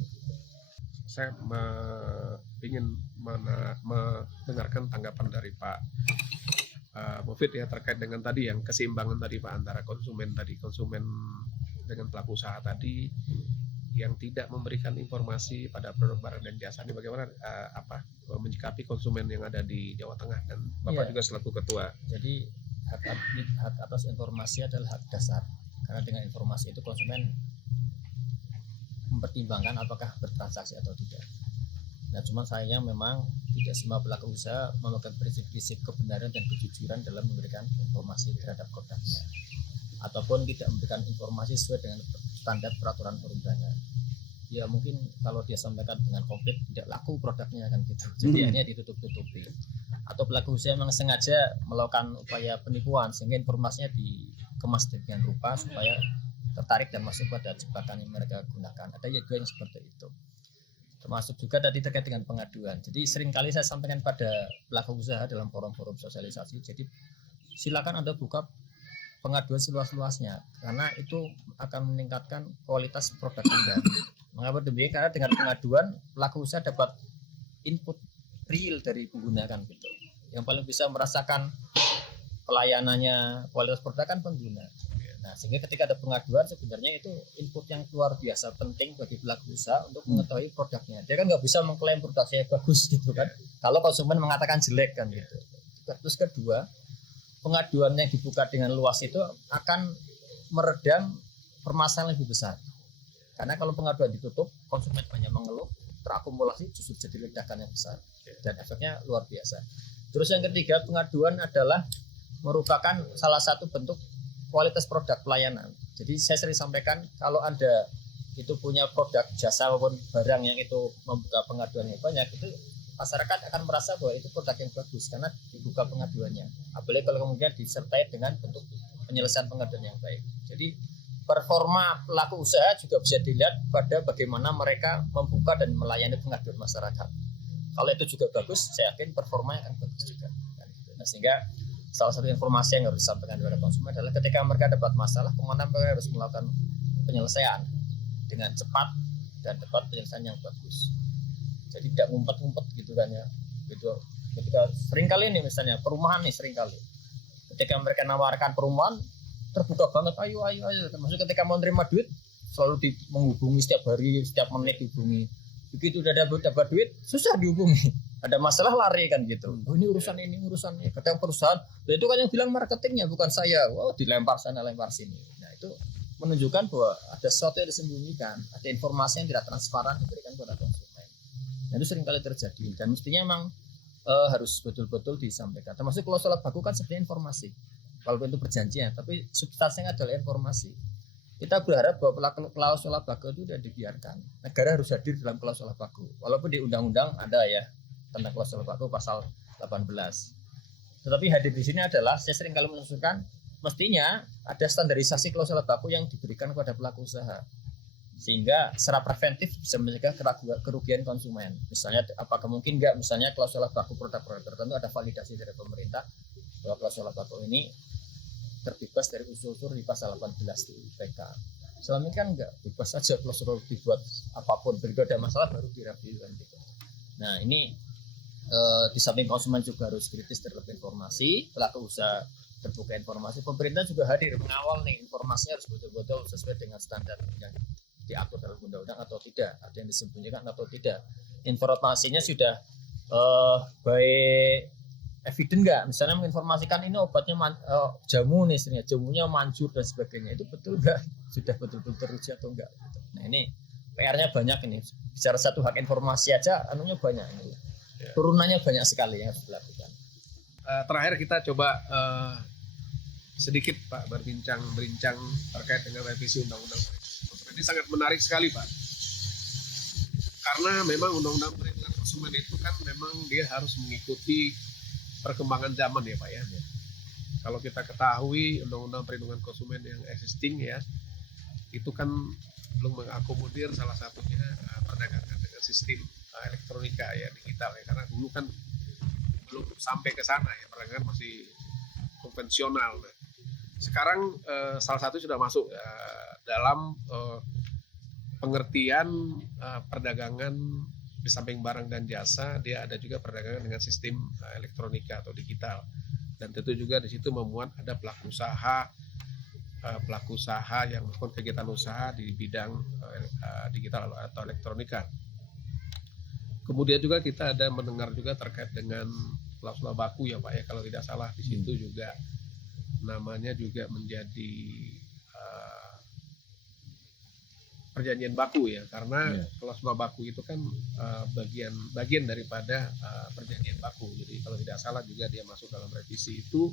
Saya ingin mendengarkan tanggapan dari Pak Mufid ya terkait dengan tadi yang keseimbangan tadi Pak antara konsumen dengan pelaku usaha tadi yang tidak memberikan informasi pada produk barang dan jasa. Ini bagaimana menyikapi konsumen yang ada di Jawa Tengah, dan Bapak juga selaku ketua. Jadi hak atas informasi adalah hak dasar, karena dengan informasi itu konsumen mempertimbangkan apakah bertransaksi atau tidak. Nah, cuman sayang memang tidak semua pelaku usaha memegang prinsip-prinsip kebenaran dan kejujuran dalam memberikan informasi terhadap produknya, ataupun tidak memberikan informasi sesuai dengan standar peraturan perundangan. Ya mungkin kalau dia sampaikan dengan komplit tidak laku produknya kan gitu, jadi akhirnya ditutup-tutupi. Atau pelaku usaha memang sengaja melakukan upaya penipuan sehingga informasinya dikemas dengan rupa supaya tertarik dan masuk pada jebakan yang mereka gunakan. Ada juga yang seperti itu. Termasuk juga tadi terkait dengan pengaduan. Jadi seringkali saya sampaikan pada pelaku usaha dalam forum-forum sosialisasi, jadi silakan Anda buka pengaduan seluas-luasnya, karena itu akan meningkatkan kualitas produk Anda. Mengapa demikian? Karena dengan pengaduan pelaku usaha dapat input real dari pengguna kan gitu. Yang paling bisa merasakan pelayanannya, kualitas produk kan pengguna. Nah, sehingga ketika ada pengaduan sebenarnya itu input yang luar biasa penting bagi pelaku usaha untuk mengetahui produknya. Dia kan nggak bisa mengklaim produk saya bagus gitu kan, kalau konsumen mengatakan jelek kan gitu. Terus kedua, pengaduan yang dibuka dengan luas itu akan meredam permasalahan lebih besar. Karena kalau pengaduan ditutup, konsumen hanya mengeluh, terakumulasi justru jadi ledakan yang besar dan efeknya luar biasa. Terus yang ketiga, pengaduan adalah merupakan salah satu bentuk kualitas produk pelayanan. Jadi saya sering sampaikan, kalau Anda itu punya produk, jasa maupun barang yang itu membuka pengaduan yang banyak, itu masyarakat akan merasa bahwa itu produk yang bagus karena dibuka pengaduannya. Apalagi kalau kemudian disertai dengan bentuk penyelesaian pengaduan yang baik. Jadi performa pelaku usaha juga bisa dilihat pada bagaimana mereka membuka dan melayani pengaduan masyarakat. Kalau itu juga bagus, saya yakin performanya akan bagus juga. Nah, sehingga salah satu informasi yang harus disampaikan kepada konsumen adalah ketika mereka dapat masalah, kemana mereka harus melakukan penyelesaian dengan cepat dan dapat penyelesaian yang bagus. Jadi tidak ngumpet-ngumpet gitu kan ya. Gitu. Ketika seringkali nih misalnya perumahan nih seringkali, ketika mereka nawarkan perumahan terbuka banget, ayo. Termasuk ketika mau terima duit selalu menghubungi setiap hari, setiap menit dihubungi. Begitu udah dapat duit susah dihubungi. Ada masalah lari kan gitu. Oh, ini urusan ini. Ketika perusahaan, itu kan yang bilang marketingnya bukan saya. Wow, dilempar sana lempar sini. Nah itu menunjukkan bahwa ada sesuatu yang disembunyikan, ada informasi yang tidak transparan diberikan kepada konsumen. Nah, itu seringkali terjadi dan mestinya memang harus betul-betul disampaikan. Termasuk klausul baku kan sebenarnya informasi, walaupun itu perjanjian, tapi substansinya adalah informasi. Kita berharap bahwa klausul baku itu tidak dibiarkan. Negara harus hadir dalam klausul baku. Walaupun di undang-undang ada ya tentang klausul baku pasal Tetapi hadir di sini adalah saya sering kali mengusulkan mestinya ada standarisasi klausul baku yang diberikan kepada pelaku usaha, sehingga secara preventif bisa mencegah kerugian konsumen. Misalnya apakah mungkin nggak misalnya klausul baku produk-produk tertentu ada validasi dari pemerintah bahwa klausul baku ini terbebas dari unsur-unsur di pasal 18 di PK. Selama ini kan nggak bebas saja klausul dibuat apapun, begitu ada masalah baru direview kan gitu. Nah ini di samping konsumen juga harus kritis terhadap informasi, pelaku usaha terbuka informasi, pemerintah juga hadir mengawal nih informasinya harus betul-betul sesuai dengan standar yang diatur dalam undang-undang atau tidak, ada yang disembunyikan atau tidak, informasinya sudah baik evident nggak, misalnya menginformasikan ini obatnya jamu nih, jamunya manjur dan sebagainya, itu betul nggak, sudah betul-betul teruji atau enggak gitu. Nah ini PR-nya banyak ini, bicara satu hak informasi aja anunya banyak ini. Turunannya banyak sekali yang harus dilakukan. Terakhir kita coba sedikit Pak berbincang terkait dengan revisi Undang-Undang Konsumen. Ini sangat menarik sekali Pak, karena memang Undang-Undang Perlindungan Konsumen itu kan memang dia harus mengikuti perkembangan zaman ya Pak ya. Kalau kita ketahui Undang-Undang Perlindungan Konsumen yang existing ya, itu kan belum mengakomodir salah satunya perdagangan dengan sistem elektronika ya, digital ya, karena dulu kan belum sampai ke sana ya, perdagangan masih konvensional. Nah, sekarang salah satu sudah masuk dalam pengertian perdagangan di samping barang dan jasa, dia ada juga perdagangan dengan sistem elektronika atau digital, dan tentu juga di situ memuat ada pelaku usaha yang melakukan kegiatan usaha di bidang digital atau elektronika. Kemudian juga kita ada mendengar juga terkait dengan klausul baku ya Pak ya, kalau tidak salah di situ juga namanya juga menjadi perjanjian baku ya, karena klausul baku itu kan bagian daripada perjanjian baku. Jadi kalau tidak salah juga dia masuk dalam revisi itu.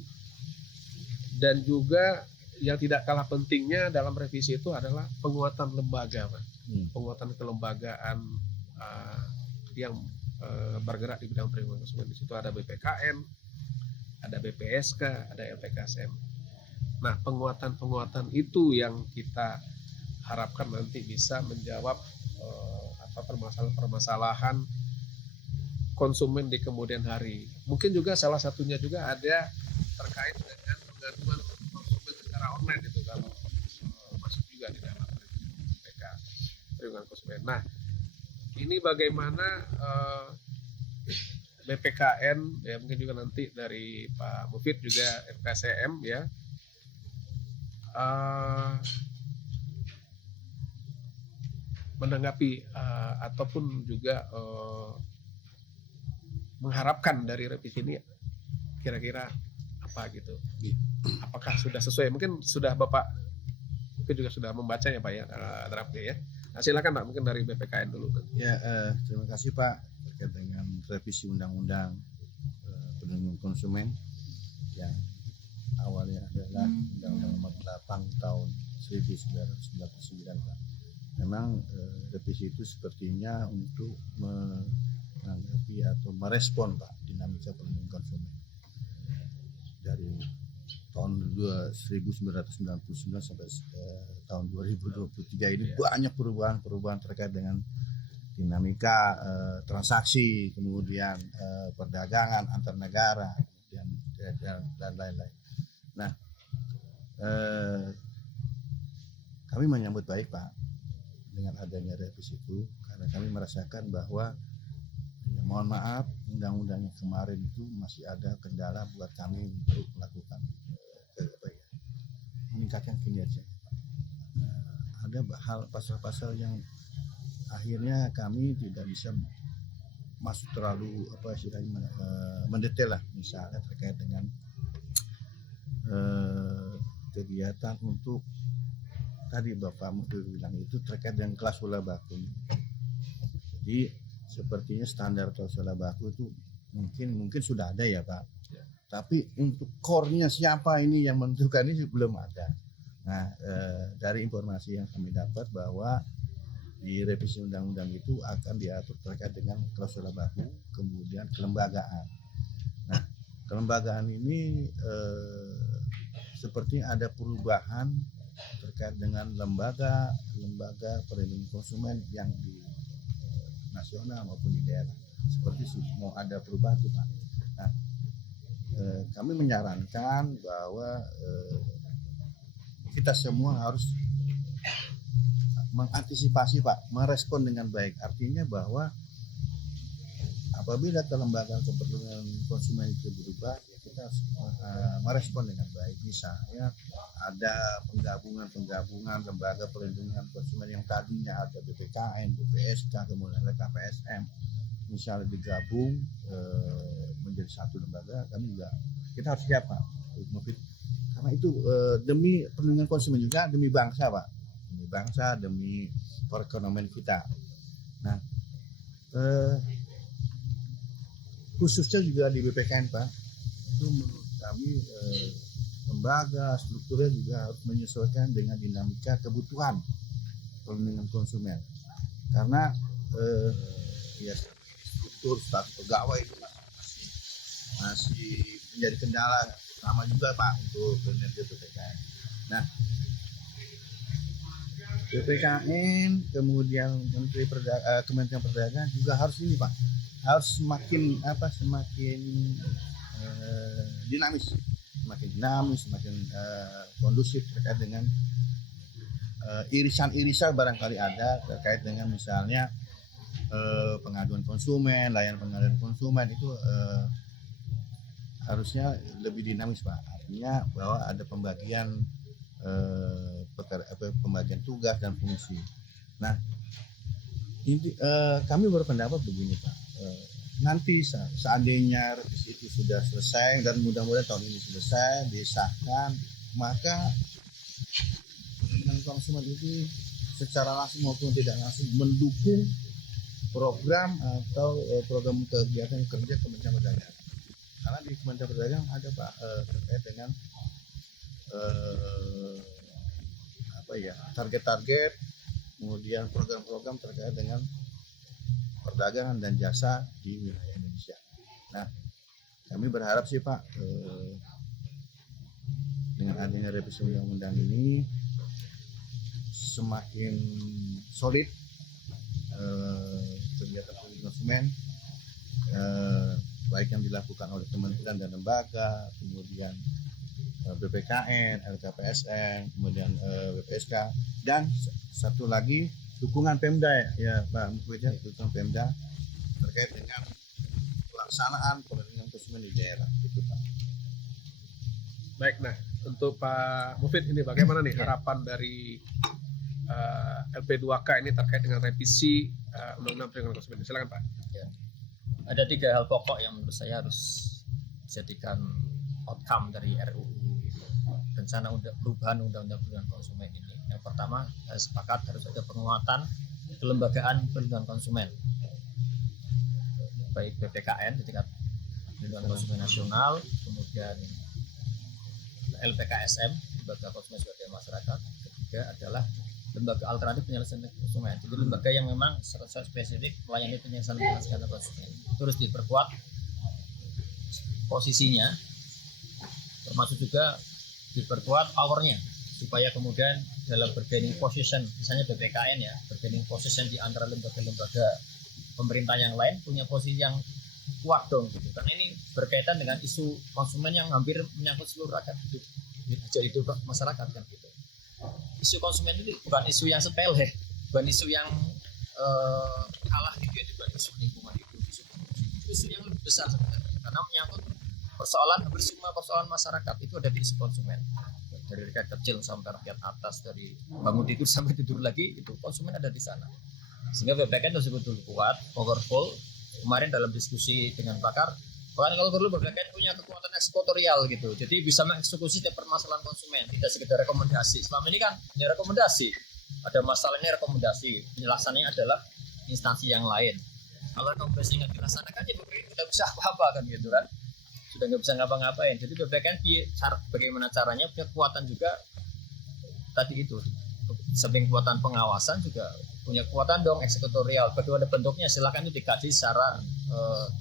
Dan juga yang tidak kalah pentingnya dalam revisi itu adalah penguatan lembaga Pak. Penguatan kelembagaan yang bergerak di bidang perlindungan konsumen. Di situ ada BPKN, ada BPSK, ada LPKSM. Nah, penguatan itu yang kita harapkan nanti bisa menjawab permasalahan konsumen di kemudian hari. Mungkin juga salah satunya juga ada terkait dengan pengaduan konsumen secara online itu, kalau masuk juga di dalam PK perlindungan konsumen. Nah, ini bagaimana BPKN ya, mungkin juga nanti dari Pak Mufid juga FKCM ya, menanggapi ataupun juga mengharapkan dari revisi ini kira-kira apa gitu. Apakah sudah sesuai? Mungkin sudah Bapak mungkin juga sudah membacanya Pak ya, draftnya ya. Nah, silakan Pak, mungkin dari BPKN dulu. Ya, terima kasih Pak terkait dengan revisi Undang-Undang Perlindungan Konsumen yang awalnya adalah Undang-Undang Nomor 8 tahun 1999 Pak. Memang revisi itu sepertinya untuk menanggapi atau merespon Pak dinamika perlindungan konsumen dari tahun 1999 sampai tahun 2023 ini banyak perubahan terkait dengan dinamika transaksi, kemudian perdagangan antar negara, dan lain-lain. Nah, kami menyambut baik Pak dengan adanya revisi itu, karena kami merasakan bahwa ya, mohon maaf, undang-undang yang kemarin itu masih ada kendala buat kami untuk melakukan meningkatkan kinerja. Ada hal pasal-pasal yang akhirnya kami tidak bisa masuk terlalu mendetail lah, misalnya terkait dengan kegiatan untuk tadi Bapak Mufid bilang itu terkait dengan klausul baku. Jadi sepertinya standar klausul baku itu mungkin sudah ada ya Pak. Tapi untuk core-nya siapa ini yang menentukan ini belum ada. Nah, dari informasi yang kami dapat bahwa di revisi undang-undang itu akan diatur terkait dengan klausul baku, kemudian kelembagaan. kelembagaan ini seperti ada perubahan terkait dengan lembaga perlindungan konsumen yang di nasional maupun di daerah. Seperti mau ada perubahan tuh Pak. Nah, kami menyarankan bahwa kita semua harus mengantisipasi Pak, merespon dengan baik. Artinya bahwa apabila kelembagaan keperluan konsumen itu berubah, ya kita harus merespon dengan baik. Misalnya ada penggabungan lembaga perlindungan konsumen yang tadinya ada BPKN, BPSK, kemudian ada KPSM, misalnya digabung menjadi satu lembaga, kita harus siap Pak. Karena itu demi perlindungan konsumen juga, demi bangsa Pak, demi perekonomian kita. Nah, khususnya juga di BPKN Pak, itu menurut kami lembaga strukturnya juga harus menyesuaikan dengan dinamika kebutuhan perlindungan konsumen. Karena ya struktur status pegawai itu masih menjadi kendala sama juga Pak untuk kinerja BPKN. Nah, BPKN kemudian Kementerian Perdagangan juga harus ini Pak, harus semakin dinamis, semakin kondusif terkait dengan irisan-irisan barangkali ada terkait dengan misalnya pengaduan konsumen, layanan pengaduan konsumen itu harusnya lebih dinamis Pak. Artinya bahwa ada pembagian pembagian tugas dan fungsi. Nah, ini kami berpendapat begini Pak. Nanti seandainya revisi itu sudah selesai dan mudah-mudahan tahun ini selesai disahkan, maka konsumen itu secara langsung maupun tidak langsung mendukung program atau program kegiatan kerja Kementerian Perdagangan. Karena di Kementerian Perdagangan ada Pak terkait dengan target-target, kemudian program-program terkait dengan perdagangan dan jasa di wilayah Indonesia. Nah, kami berharap sih Pak, dengan adanya revisi undang-undang ini semakin solid kegiatan konsumen, baik yang dilakukan oleh kementerian dan lembaga, kemudian BPKN, LKPSN, kemudian BPSK, dan satu lagi dukungan Pemda ya Pak Mufid, dukungan Pemda terkait dengan pelaksanaan perlindungan konsumen di daerah itu Pak. Baik, nah untuk Pak Mufid ini bagaimana nih harapan dari LP2K ini terkait dengan revisi Undang-Undang Perlindungan Konsumen? Silakan Pak. Ya. Ada 3 hal pokok yang menurut saya harus dijadikan outcome dari RUU rencana perubahan Undang-Undang Perlindungan Konsumen ini. Yang pertama, saya sepakat harus ada penguatan kelembagaan perlindungan konsumen, baik BPKN di tingkat perlindungan konsumen nasional, kemudian LPKSM, lembaga konsumen swadaya masyarakat. Ketiga adalah lembaga alternatif penyelesaian konsumen. Jadi lembaga yang memang secara spesifik melayani penyelesaian konsumen. Terus diperkuat posisinya, termasuk juga diperkuat powernya, supaya kemudian dalam bargaining position, misalnya BPKN ya, bargaining position di antara lembaga-lembaga pemerintah yang lain punya posisi yang kuat dong gitu. Karena ini berkaitan dengan isu konsumen yang hampir menyangkut seluruh rakyat hidup masyarakat kan gitu. Isu konsumen ini bukan isu yang sepele, bukan isu yang kalah gitu ya, bukan isu lingkungan hidup, isu yang lebih besar sebenarnya, karena menyangkut hampir semua persoalan masyarakat itu ada di isu konsumen, dari rakyat kecil sampai rakyat atas, dari bangun tidur sampai tidur lagi, itu konsumen ada di sana. Sehingga BPKN harus betul kuat, powerful. Kemarin dalam diskusi dengan pakar, bahkan kalau perlu BPKN punya kekuatan eksekutorial gitu, jadi bisa mengeksekusi setiap permasalahan konsumen, tidak sekedar rekomendasi. Selama ini kan ini rekomendasi, ada masalahnya rekomendasi, penjelasannya adalah instansi yang lain. Kalau rekomendasi nggak dilaksanakan ya BPKN tidak bisa apa-apa kan gitu kan, sudah nggak bisa ngapa-ngapain. Jadi BPKN bagaimana caranya punya kekuatan juga tadi itu, samping kekuatan pengawasan juga punya kekuatan dong eksekutorial. Kedua ada bentuknya, silakan itu dikaji secara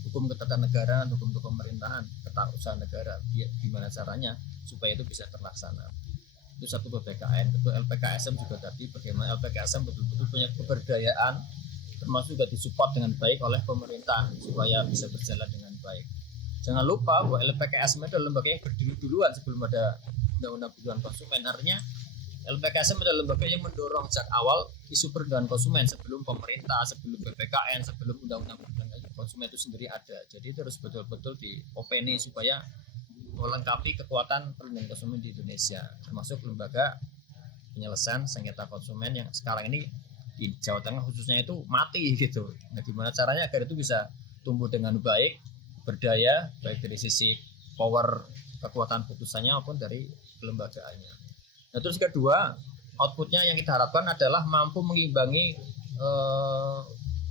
hukum ketatanegaraan, hukum pemerintahan, tata usaha negara, gimana caranya supaya itu bisa terlaksana. Itu satu PPKN. Kedua LPKSM juga tadi bagaimana LPKSM betul-betul punya keberdayaan, termasuk juga disupport dengan baik oleh pemerintah supaya bisa berjalan dengan baik. Jangan lupa bahwa LPKSM itu adalah lembaga yang berdiri duluan sebelum ada Undang-Undang Perlindungan Konsumen. Artinya LPKSM adalah lembaga yang mendorong sejak awal isu perlindungan konsumen sebelum pemerintah, sebelum PPKN, sebelum Undang-Undang Perlindungan Konsumen itu sendiri ada. Jadi itu harus betul-betul diopeni supaya melengkapi kekuatan perlindungan konsumen di Indonesia, termasuk lembaga penyelesaian sengketa konsumen yang sekarang ini di Jawa Tengah khususnya itu mati gitu. Nah, gimana caranya agar itu bisa tumbuh dengan baik, berdaya, baik dari sisi power kekuatan putusannya maupun dari kelembagaannya. Nah, terus kedua, outputnya yang kita harapkan adalah mampu mengimbangi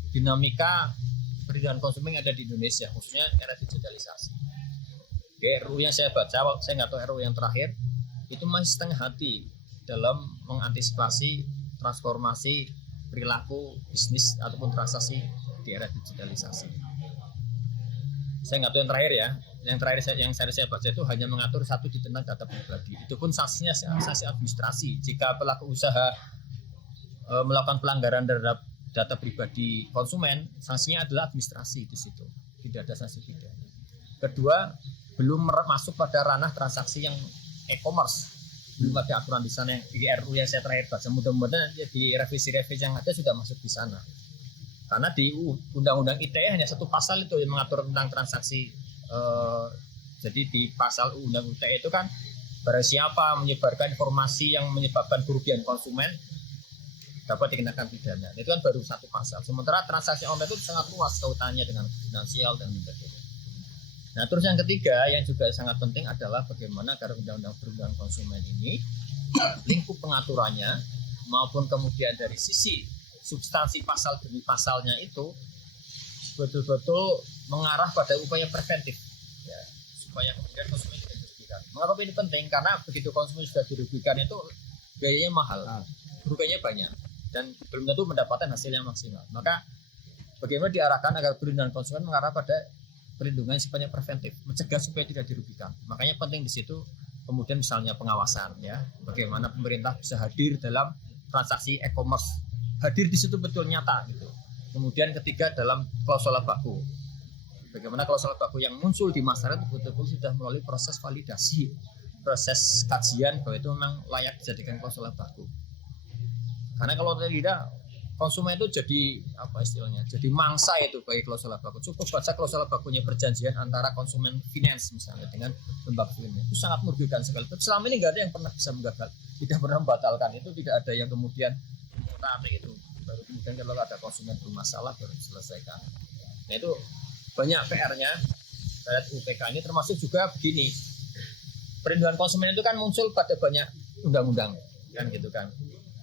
dinamika perlindungan konsumen yang ada di Indonesia, khususnya era digitalisasi. Di RU yang saya baca, saya nggak tahu RU yang terakhir, itu masih setengah hati dalam mengantisipasi transformasi perilaku bisnis ataupun transaksi di era digitalisasi. Saya nggak tahu yang terakhir ya. Yang terakhir yang saya baca itu hanya mengatur satu tentang data pribadi. Itu pun sanksinya sanksi administrasi. Jika pelaku usaha melakukan pelanggaran terhadap data pribadi konsumen, sanksinya adalah administrasi di situ. Tidak ada sanksi pidana. Kedua, belum masuk pada ranah transaksi yang e-commerce. Belum ada aturan di sana. Di RU yang saya terakhir baca, mudah-mudahan di revisi-revisi yang ada sudah masuk di sana. Karena di Undang-Undang ITE hanya satu pasal itu yang mengatur tentang transaksi. Jadi di pasal Undang-Undang ITE itu kan barang siapa menyebarkan informasi yang menyebabkan kerugian konsumen dapat dikenakan pidana. Itu kan baru satu pasal. Sementara transaksi online itu sangat luas kaitannya dengan finansial dan sebagainya. Nah, terus yang ketiga yang juga sangat penting adalah bagaimana agar Undang-Undang Perlindungan Konsumen ini lingkup pengaturannya maupun kemudian dari sisi substansi pasal demi pasalnya itu betul-betul mengarah pada upaya preventif, ya, supaya kemudian konsumen tidak dirugikan. Mengapa ini penting? Karena begitu konsumen sudah dirugikan itu biayanya mahal, kerugiannya banyak, dan belum tentu mendapatkan hasil yang maksimal. Maka bagaimana diarahkan agar perlindungan konsumen mengarah pada perlindungan sifatnya preventif, mencegah supaya tidak dirugikan. Makanya penting di situ kemudian misalnya pengawasan, ya, bagaimana pemerintah bisa hadir dalam transaksi e-commerce, hadir di situ betul nyata gitu. Kemudian ketiga dalam klausul baku, bagaimana klausul baku yang muncul di masyarakat betul-betul sudah melalui proses validasi, proses kajian bahwa itu memang layak dijadikan klausul baku. Karena kalau tidak, konsumen itu jadi apa istilahnya, jadi mangsa itu bagi klausul baku. Cukup baca klausul bakunya perjanjian antara konsumen finance misalnya dengan lembaga finance, itu sangat merugikan sekali. Selama ini nggak ada yang pernah bisa menggagal, tidak pernah membatalkan itu, tidak ada yang kemudian mengatakan itu. Baru kemudian kalau ada konsumen bermasalah baru diselesaikan. Nah itu banyak PR-nya terhadap UPK ini, termasuk juga begini, perlindungan konsumen itu kan muncul pada banyak undang-undang kan gitu kan.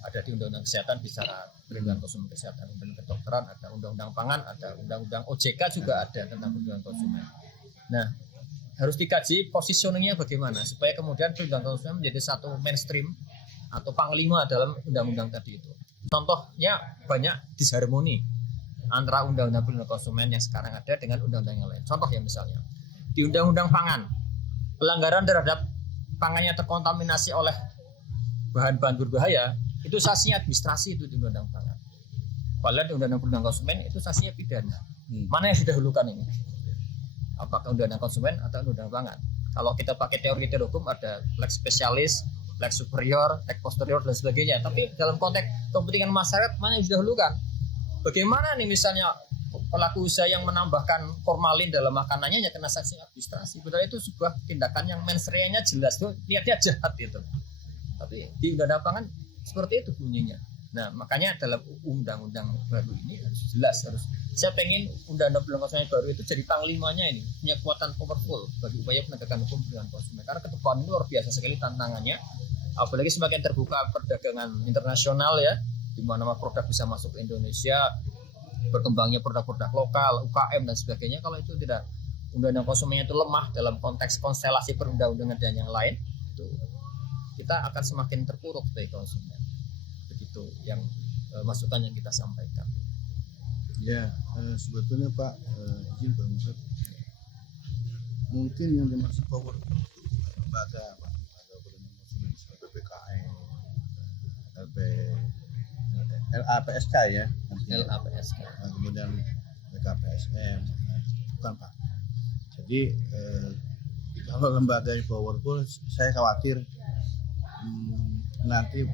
Ada di Undang-Undang Kesehatan bicara perlindungan konsumen kesehatan, Undang-Undang Kedokteran, ada Undang-Undang Pangan, ada Undang-Undang OJK juga ada tentang perlindungan konsumen. Nah, harus dikaji positioningnya bagaimana supaya kemudian perlindungan konsumen menjadi satu mainstream atau panglima dalam undang-undang tadi itu. Contohnya banyak disharmoni antara Undang-Undang Perlindungan Konsumen yang sekarang ada dengan undang-undang yang lain. Contoh ya misalnya di Undang-Undang Pangan, pelanggaran terhadap pangannya terkontaminasi oleh bahan-bahan berbahaya itu sanksinya administrasi itu di Undang-Undang Pangan. Padahal di Undang-Undang Perlindungan Konsumen itu sanksinya pidana. Mana yang didahulukan ini? Apakah Undang-Undang Konsumen atau Undang-Undang Pangan? Kalau kita pakai teori hukum ada lex spesialis, lex superior, lex posterior dan sebagainya. Tapi dalam konteks kepentingan masyarakat mana yang didahulukan? Bagaimana nih misalnya pelaku usaha yang menambahkan formalin dalam makanannya ya kena sanksi administrasi. Padahal itu sebuah tindakan yang mensreanya jelas tuh, niatnya jahat itu. Tapi di Undang-Undang Pangan seperti itu bunyinya. Nah, makanya dalam undang-undang baru ini harus jelas, harus. Saya pengen undang-undang perlindungan konsumen baru itu jadi panglimanya ini, punya kekuatan powerful bagi upaya penegakan hukum perlindungan konsumen. Karena ke depan ini luar biasa sekali tantangannya, apalagi semakin terbuka perdagangan internasional ya, di mana produk bisa masuk ke Indonesia, berkembangnya produk-produk lokal, UKM dan sebagainya. Kalau itu tidak, undang-undang konsumennya itu lemah dalam konteks konstelasi perundang-undangan dan yang lain, itu kita akan semakin terpuruk sebagai konsumen. Begitu. itu yang masukan yang kita sampaikan. Ya, sebetulnya Pak, izin Pak Muhammad, mungkin yang dimaksud power itu lembaga Pak, lembaga perlindungan konsumen seperti PPKM, LAPSK ya, LAPSK. kemudian BKPSM, bukan Pak. Jadi kalau lembaga yang powerful, saya khawatir nanti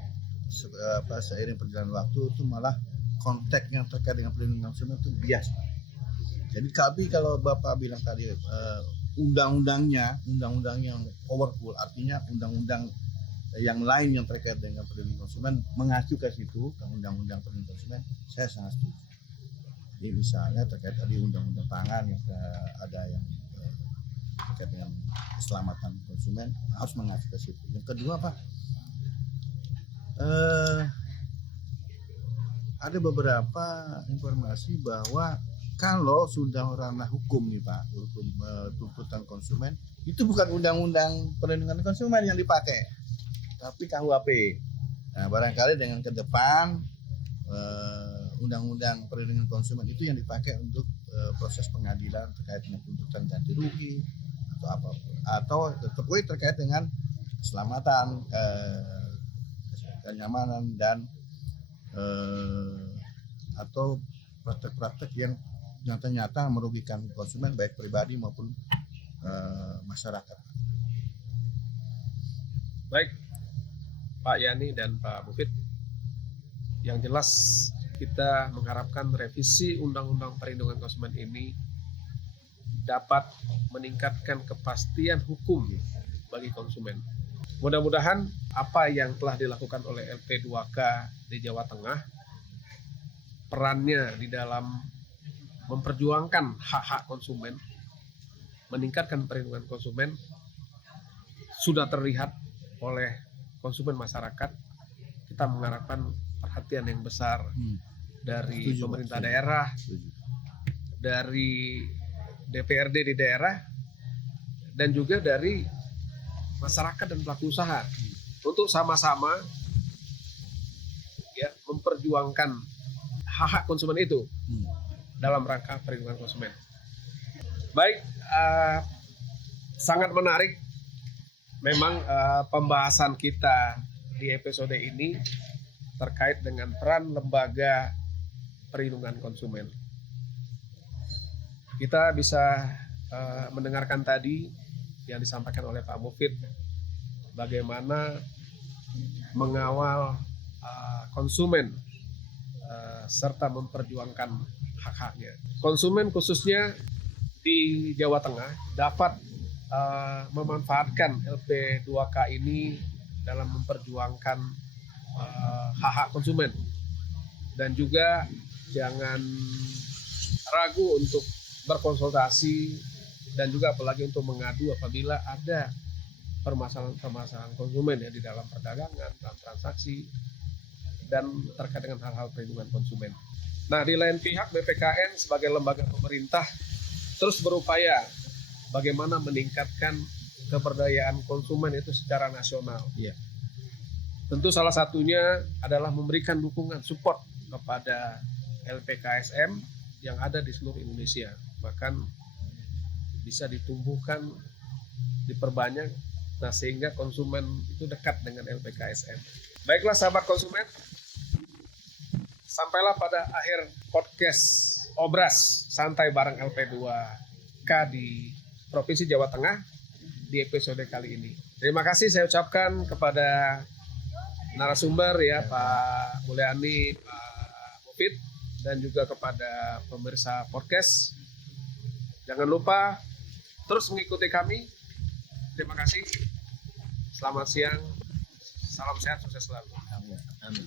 seiring perjalanan waktu itu malah konteks yang terkait dengan perlindungan konsumen itu bias. Jadi kami kalau Bapak bilang tadi undang-undangnya yang powerful, artinya undang-undang yang lain yang terkait dengan perlindungan konsumen mengacu ke situ, ke undang-undang perlindungan konsumen, saya sangat setuju. Jadi misalnya terkait tadi undang-undang pangan yang ada yang terkait dengan keselamatan konsumen harus mengacu ke situ. Yang kedua Pak, ada beberapa informasi bahwa kalau sudah ranah hukum nih Pak, hukum tuntutan konsumen, itu bukan undang-undang perlindungan konsumen yang dipakai, tapi KUHP. Nah, barangkali dengan ke depan undang-undang perlindungan konsumen itu yang dipakai untuk proses pengadilan terkait dengan tuntutan ganti rugi atau apapun, atau terkait dengan keselamatan, kenyamanan dan atau praktek-praktek yang nyata-nyata merugikan konsumen baik pribadi maupun masyarakat. Baik, Pak Yani dan Pak Mufid, yang jelas kita mengharapkan revisi Undang-Undang Perlindungan Konsumen ini dapat meningkatkan kepastian hukum bagi konsumen. Mudah-mudahan apa yang telah dilakukan oleh LP2K di Jawa Tengah, perannya di dalam memperjuangkan hak-hak konsumen, meningkatkan perlindungan konsumen, sudah terlihat oleh konsumen masyarakat. Kita mengharapkan perhatian yang besar dari pemerintah daerah, dari DPRD di daerah, dan juga dari masyarakat dan pelaku usaha untuk sama-sama ya memperjuangkan hak-hak konsumen itu dalam rangka perlindungan konsumen. Baik, sangat menarik memang pembahasan kita di episode ini terkait dengan peran lembaga perlindungan konsumen. Kita bisa mendengarkan tadi yang disampaikan oleh Pak Mufid, bagaimana mengawal konsumen serta memperjuangkan hak-haknya. Konsumen khususnya di Jawa Tengah dapat memanfaatkan LP2K ini dalam memperjuangkan hak-hak konsumen, dan juga jangan ragu untuk berkonsultasi dan juga apalagi untuk mengadu apabila ada permasalahan-permasalahan konsumen ya di dalam perdagangan, dalam transaksi, dan terkait dengan hal-hal perlindungan konsumen. Nah, di lain pihak BPKN sebagai lembaga pemerintah terus berupaya bagaimana meningkatkan keberdayaan konsumen itu secara nasional. Iya. Tentu salah satunya adalah memberikan dukungan support kepada LPKSM yang ada di seluruh Indonesia. Bahkan bisa ditumbuhkan, diperbanyak, nah sehingga konsumen itu dekat dengan LPKSM. Baiklah sahabat konsumen, sampailah pada akhir podcast Obras Santai bareng LP2K di Provinsi Jawa Tengah di episode kali ini. Terima kasih saya ucapkan kepada narasumber ya Pak Mulyani, Pak Mufid, dan juga kepada pemirsa podcast. Jangan lupa terus mengikuti kami. Terima kasih. Selamat siang. Salam sehat, sukses selalu. Amin.